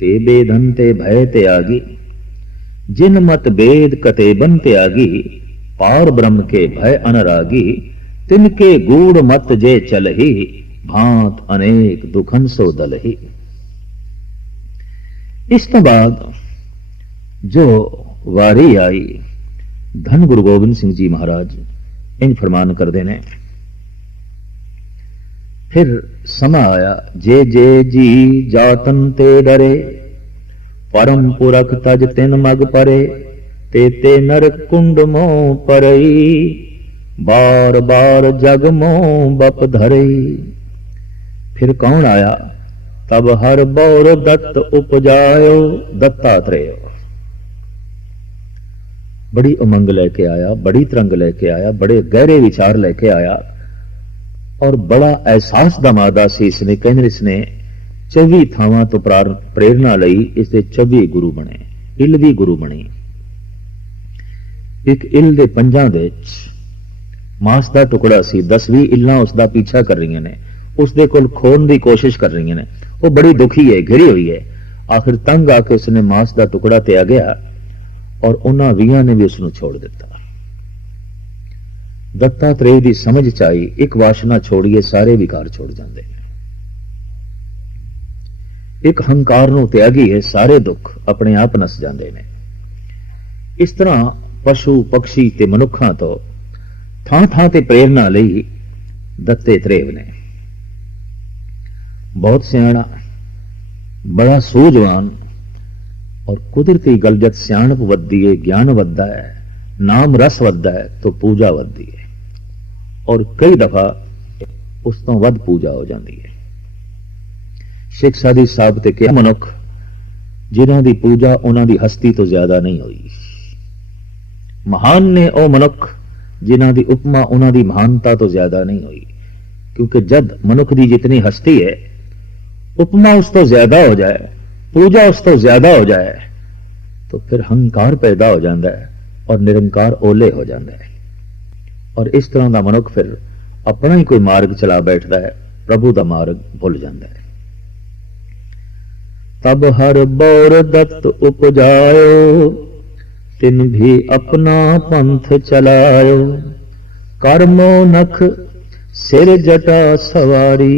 ते बेधन ते भय त्यागी। जिन मत वेद कतेबन त्यागी, पार ब्रह्म के भय अनरागी। तिनके गूढ़ मत जे चलही, भांत अनेक दुखन सो दलही। इस तो बाद जो वारी आई धन गुरु गोबिंद सिंह जी महाराज इंज फरमान करते हैं, फिर समा आया जे जे जी जातन ते डरे, परम पुरख तज तिन मग परे, ते नर कुंड मों परई, बार बार जग मों बप धरई। फिर कौन आया, तब हर बौर दत्त उपजायो, दत्तात्रेय। बड़ी उमंग लेके आया, बड़ी तरंग लेके आया, बड़े गहरे विचार लेके आया और बड़ा एहसास दा मादा सी। इसने कहने इसने 24 थावां तो प्रेरणा लई, इसके 24 गुरु बने, इल दी गुरु बनी। एक इल दे पंजां दे मांस का टुकड़ा सी, 10-20 इल्लां उसका पीछा कर रही ने, उसके कोल खोन की कोशिश कर रही ने। वो बड़ी दुखी है, घिरी हुई है। आखिर तंग आके उसने मांस का टुकड़ा त्याग गया और उन्हां 20 ने भी उसनूं छोड़ दिता। दत्तात्रेय की समझ च आई, एक वासना छोड़िए सारे विकार छोड़ जाते हैं। एक हंकार नूं त्यागीए सारे दुख अपने आप नस जाते हैं। इस तरह पशु पक्षी ते मनुखा तो थां थां ते प्रेरणा लई दत्तात्रेय ने। बहुत सियाणा, बड़ा सूझवान और कुदरती गल जद सियाणप वधदी है, ज्ञान वधदा है, नाम रस वधदा है तो पूजा वधदी है और कई दफा उस तो वध पूजा हो जाती है। शेख सादी साहब ते क्या मनुख जिन्हां दी पूजा उन्हां दी हस्ती तो ज्यादा नहीं हुई। महान ने ओ मनुख जिन्हां दी उपमा उन्हां दी महानता तो ज्यादा नहीं हुई, क्योंकि जद मनुख दी जितनी हस्ती है, उपमा उस तो ज्यादा हो जाए, पूजा उस तो ज्यादा हो जाए, तो फिर हंकार पैदा हो जाता है और निरंकार ओले हो जाता है। और इस तरह का मनुख फिर अपना ही कोई मार्ग चला बैठता है, प्रभु का मार्ग भूल जाता है। तब हर बौर दत्त उपजायो, तिन भी अपना पंथ चलायो, कर्मो नख सिर जटा सवारी,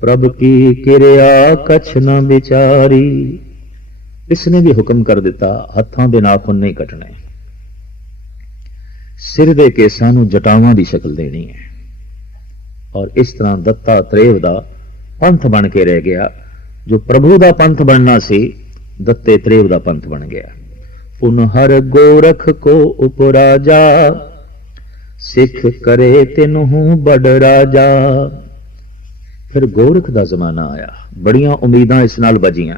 प्रभु की किरिया कछ न विचारी। इसने भी हुक्म कर दिता, हत्थां दे नाखून नहीं कटने, सिर दे केसां नूं जटावां दी शक्ल देनी है। और इस तरह दत्तात्रेय दा पंथ बन के रह गया। जो प्रभु दा पंथ बनना सी, दत्तात्रेय दा पंथ बन गया। पुन हर गोरख को उपराजा, सिख करे तिन्हू बड़ राजा। फिर गोरख दा जमाना आया, बड़ियां उम्मीदां इस नाल बजियां।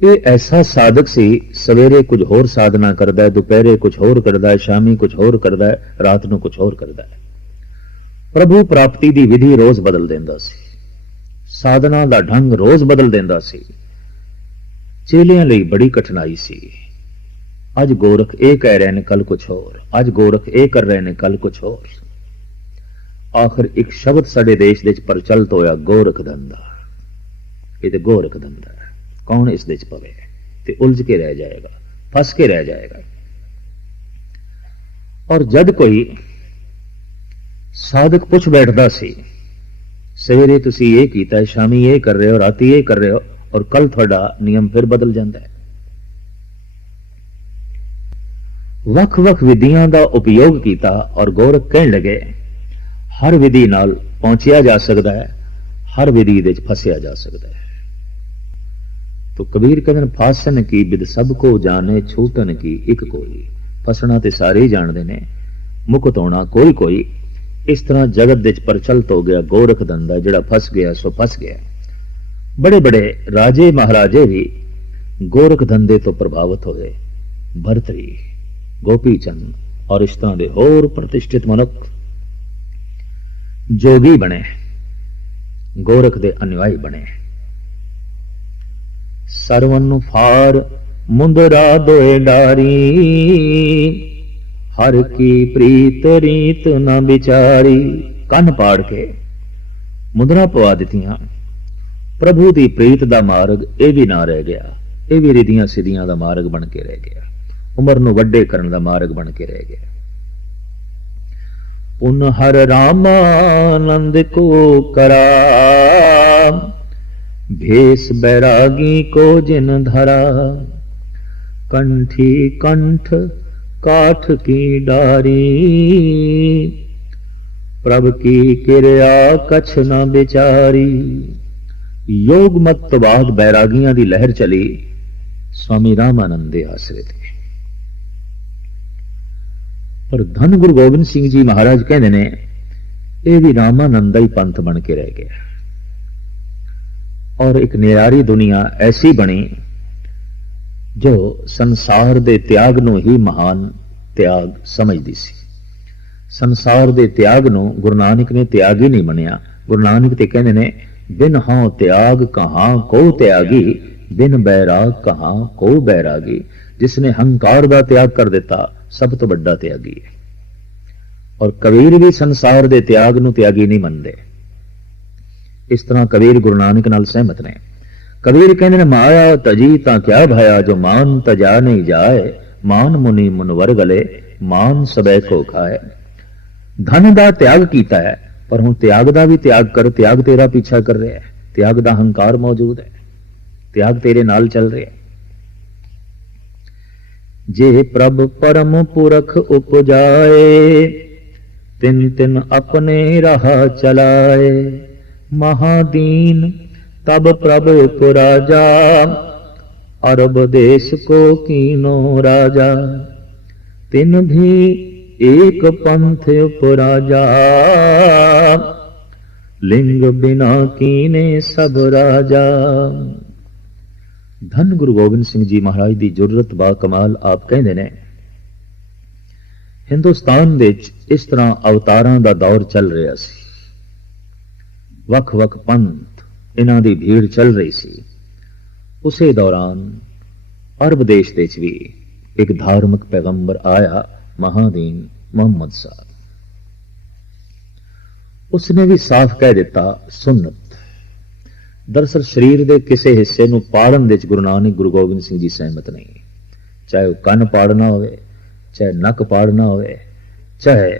ये ऐसा साधक सी, सवेरे कुछ होर साधना करता है, दोपहरे कुछ होर करता है, शामी कुछ होर करता है, रात को कुछ होर करता है। प्रभु प्राप्ति की विधि रोज बदल देंदा सी, साधना का ढंग रोज बदल देंदा सी। चेलियां लई बड़ी कठिनाई सी। अज गोरख ये कह रहे हैं, कल कुछ होर, अज गोरख ये कर रहे हैं, कल कुछ होर। आखिर एक शब्द साडे देश दे प्रचलित होया, गोरख धंधा। ये तो गोरख धंधा है, कौन इस दे पवे ते उलझ के रह जाएगा, फंस के रह जाएगा। और जद कोई साधक पुछ बैठता सी, सवेरे तुसी ये कीता है, शामी ये कर रहे हो, राती ये कर रहे हो, और कल थोड़ा नियम फिर बदल जाता है। वख वख विधियां का उपयोग किया और गोरख कहने लगे, हर विधि नाल पहुंचिया जा सकता है, हर विधि दे फसिया जा सकता है। तो कबीर कहते फासन की बिद सबको जाने, छूटन की एक कोई। फसना ते सारे ही जानते ने, मुक्त होना कोई कोई। इस तरह जगत दे प्रचलित हो गया गोरख धंधा, जिहड़ा फस गया सो फस गया। बड़े बड़े राजे महाराजे भी गोरख धंधे तो प्रभावित हो गए। भरतरी, गोपी चंद और इस तरह के होर प्रतिष्ठित मनुख जोगी बने, गोरख दे अनुयायी बने। सरवन फार मुंदरा दोए डारी, हर की प्रीत रीत न बिचारी। कन पाड़ के मुद्रा पवा दित्तियां। प्रभु की प्रीत का मार्ग यह भी ना रह गया, यह भी रिधियां सिद्धियां का मार्ग बन के रह गया, उमर नूं वड्डे करन दा मार्ग बन के रह गया। पुन हर रामानंद को करा, भेष बैरागी को जिन धरा। कंठी कंठ काठ की डारी, प्रभ की किरिया कछ न विचारी। योग मत बाद बैरागियां दी लहर चली, स्वामी रामानंद दे आसरे थे। पर धन गुरु गोबिंद सिंह जी महाराज कहते ने यह भी रामानंद का ही पंथ बन के रह गया, और एक निरारी दुनिया ऐसी बनी जो संसार दे त्याग नूं ही महान त्याग समझदी सी। संसार दे त्याग नूं गुरु नानक ने त्याग ही नहीं मनिया। गुरु नानक ते कहंदे ने बिन हौ त्याग कहां को त्यागी, बिन बैराग कहां को बैरागी। जिसने हंकार का त्याग कर दिता सब तो बड़ा त्यागी है। और कबीर भी संसार दे त्याग नूं त्यागी नहीं मनदे। इस तरह कबीर गुरु नानक नाल सहमत ने। कबीर कहते ने माया तजी ता क्या भया, जो मान तजा नहीं जाए, मान मुनि मुनवर गले, मान सबे को खाए। धन का त्याग किया है, पर हुण त्याग का भी त्याग कर, त्याग तेरा पीछा कर रहा है। त्याग का हंकार मौजूद है, त्याग तेरे नाल चल रहा है। जे प्रभ परम पुरख उपजाए, तिन तिन अपने राह चलाए। महादीन तब प्रभ उपराजा, अरब देश को कीनो राजा। तिन भी एक पंथ उपराजा, लिंग बिना कीने सब राजा। धन गुरु गोबिंद सिंह जी महाराज की जुर्रत बा कमाल। आप कहते ने हिंदुस्तान विच इस तरह अवतारां दा दौर चल रहा सी। वख वख पंथ इन्हां दी भीड़ चल रही सी। उसे दौरान अरब देश दे भी एक धार्मिक पैगंबर आया, महादीन मोहम्मद साहब। उसने भी साफ कह दिता सुन्नत। दरअसल शरीर के किसी हिस्से नूं पाड़न दे गुरु नानक गुरु गोबिंद सिंह जी सहमत नहीं। चाहे वह कन पाड़ना होवे, चाहे नक पाड़ना होवे, चाहे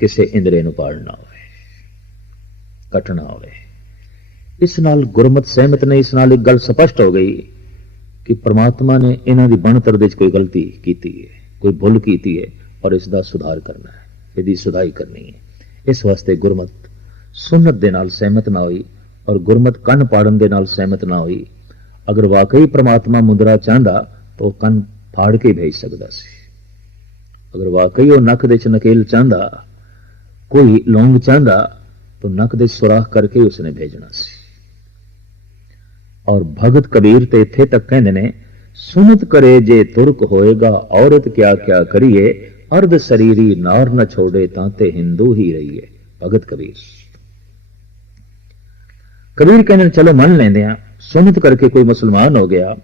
किसी इंद्रे नूं पाड़ना होवे, कटना होवे। इस नाल गुरमत सहमत नहीं। इस नाल एक गल स्पष्ट हो गई कि परमात्मा ने इन्हां दी बनतर दे कोई गलती की है, कोई भुल की है, और इसका सुधार करना है, इसकी सुधाई करनी है। इस वास्ते गुरमत सुन्नत दे नाल सहमत ना हुई, और गुरमत कन पाड़न दे नाल सहमत ना हुई। अगर वाकई परमात्मा मुद्रा चाहता तो कन फाड़ के भेज सकता सी। अगर वाकई वो नक दे नकेल चाहता, कोई लौंग चाहता, तो नक दे सुराख करके उसने भेजना सी। और भगत कबीर ते इत्थे तक कहंदे ने सुनत करे जे तुर्क होएगा, औरत क्या क्या करिए, अर्ध शरीरी नार न छोड़े ताते हिंदू ही रहिए। भगत कबीर। कबीर कहने चलो मन लेंदे आ, सुनत करके कोई मुसलमान हो गया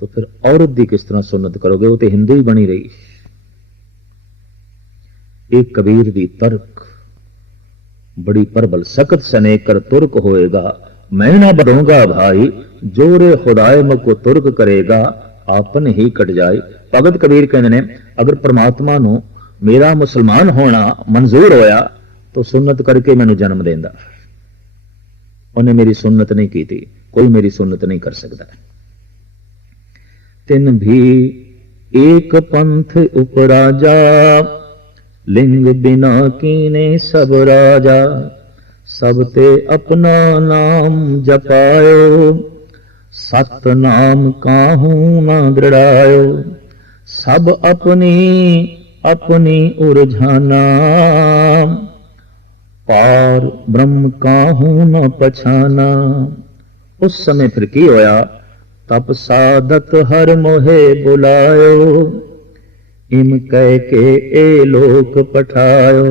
तो फिर औरत दी किस तरह सुनत करोगे, वो तो हिंदू ही बनी रही। एक कबीर दी तर्क बड़ी प्रबल। सख्त सने कर तुर्क होएगा, मैं ना बढ़ूंगा भाई, जोरे खुदाए को तुर्क करेगा, आपन ही कट जाए। भगत कबीर कहने ने अगर परमात्मा नू मेरा मुसलमान होना मंजूर होया तो सुन्नत करके मैनू जन्म देंदा। उन्हें मेरी सुन्नत नहीं की थी, कोई मेरी सुन्नत नहीं कर सकता। तिन भी एक पंथ उपराजा, लिंग बिना कीने सब राजा। सब ते अपना नाम जपायो, सत नाम काहू ना दृढ़ायो। सब अपनी अपनी उरझाना, पार ब्रह्म काहू न पछाना। उस समय फिर की होया, तप साधत हर मोहे बुलायो, इम कह के ए लोक पठायो।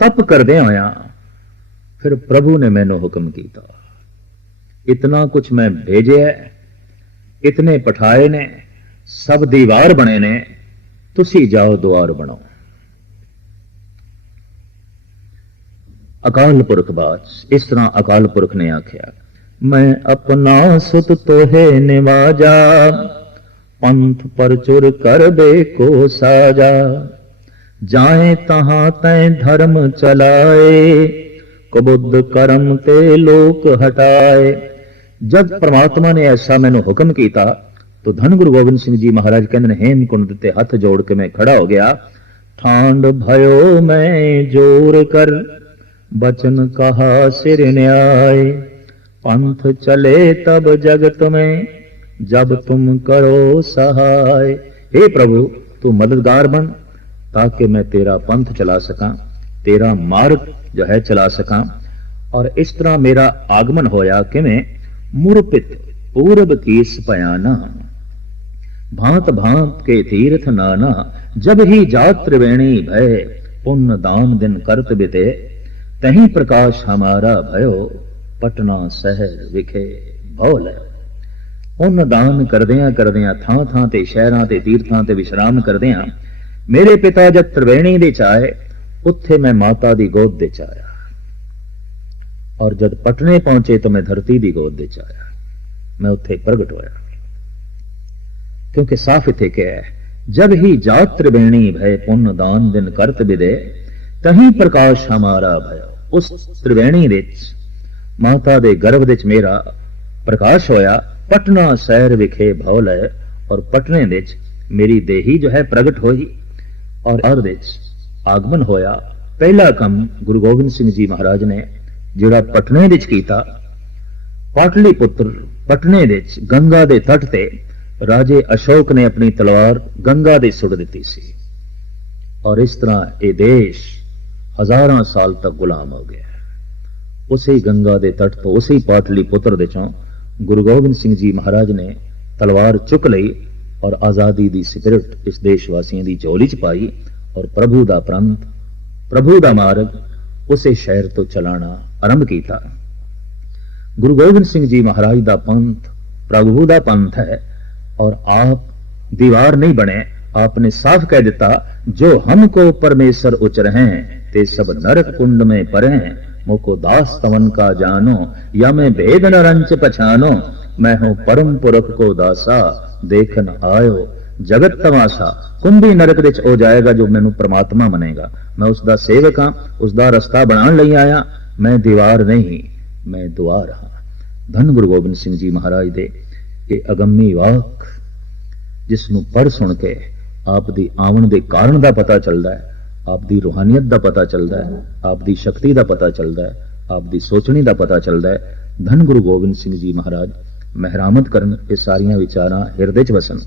तप करदे होया फिर प्रभु ने मैनू हुक्म किया, इतना कुछ मैं भेजे, इतने पठाए ने, सब दीवार बने ने, तुसी जाओ द्वार बनो। अकाल पुरख बात। इस तरह अकाल पुरख ने आख्या, मैं अपना सुत तोहे निवाजा, पंथ परचुर कर दे को साजा। जाए तहां तै धर्म चलाए, कुबुद्ध कर्म ते लोक हटाए। जब परमात्मा ने ऐसा मैनू हुक्म किया तो धन गुरु गोबिंद सिंह जी महाराज कहते ने हेमकुंड ते हथ जोड़ के मैं खड़ा हो गया। ठांड भयो मैं जोर कर बचन कहा सिर न्याय, पंथ चले तब जगत में जब तुम करो सहाय। हे प्रभु तू मददगार बन ताकि मैं तेरा पंथ चला सका, तेरा मार्ग जो है चला सका। और इस तरह मेरा आगमन होया कि मैं मुरपित पूरब कीस पयाना, भांत भांत के तीर्थ नाना, जब ही जात त्रिवेणी भय, पुण्य दान दिन करत बिते, तही प्रकाश हमारा भयो, पटना शहर विखे भौल। पुण्य दान करदियां थां थां ते शहरां ते तीर्थां ते विश्राम करदियां मेरे पिता जद त्रिवेणी दे चाए, उत्थे मैं माता दी गोद दे चाया, और जद पटने पहुंचे तो मैं धरती दी गोद दे चाया, मैं उत्थे प्रगट होया। क्योंकि साफ इथे क्या है, जब ही जात त्रिवेणी भय, पुण्य दान दिन करत बिदे, तही प्रकाश हमारा भय। उस त्रिवेणी विच माता दे गर्भ विच मेरा प्रकाश होया। पटना शहर विखे भौल है, और पटने विच मेरी देही जो है प्रगट होई, और अर्ध विच आगमन होया। पहला काम गुरु गोबिंद सिंह जी महाराज ने जिहड़ा पटने विच कीता, पाटली पुत्र पटने विच गंगा दे तट ते राजे अशोक ने अपनी तलवार गंगा दे सुट दिती सी, और इस तरह ये देश हजारां साल तक गुलाम हो गया। उसी गंगा दे तट तो उसी पाटली पुत्र दे चों गुरु गोबिंद सिंह जी महाराज ने तलवार चुक लई और आजादी दी सिगरेट इस देशवासियों की झोली च पाई, और प्रभु दा पंथ, प्रभु दा मार्ग उसे शहर तो चलाना आरंभ किया। गुरु गोबिंद सिंह जी महाराज दा पंथ प्रभु दा पंथ है, और आप दीवार नहीं बने। आपने साफ कह दिता, जो हमको परमेश्वर उचर हैं, ते सब नरक कुंड में परे, मोको दास तवन का जानो, या मैं भेद न रंच पछानो, मैं हूं परम पुरख को दासा, देखन आयो जगत तमाशा। कुंभी नरक विच हो जाएगा जो मैनू परमात्मा मनेगा, मैं उसका सेवक हाँ, उसका रस्ता बनाने लई आया, मैं दीवार नहीं मैं दुआर हाँ। धन गुरु गोबिंद सिंह जी महाराज दे ये अगम्मी वाक, जिसनू पढ़ सुन के आप दी आवन दे कारण दा पता चलता है, आप दी रूहानियत दा पता चलता है, आप दी शक्ति दा पता चलता है, आप दी सोचनी दा पता चलता है। धन गुरु गोबिंद सिंह जी महाराज मेहरामत करन, ये सारियां विचारां हिरदे च वसन।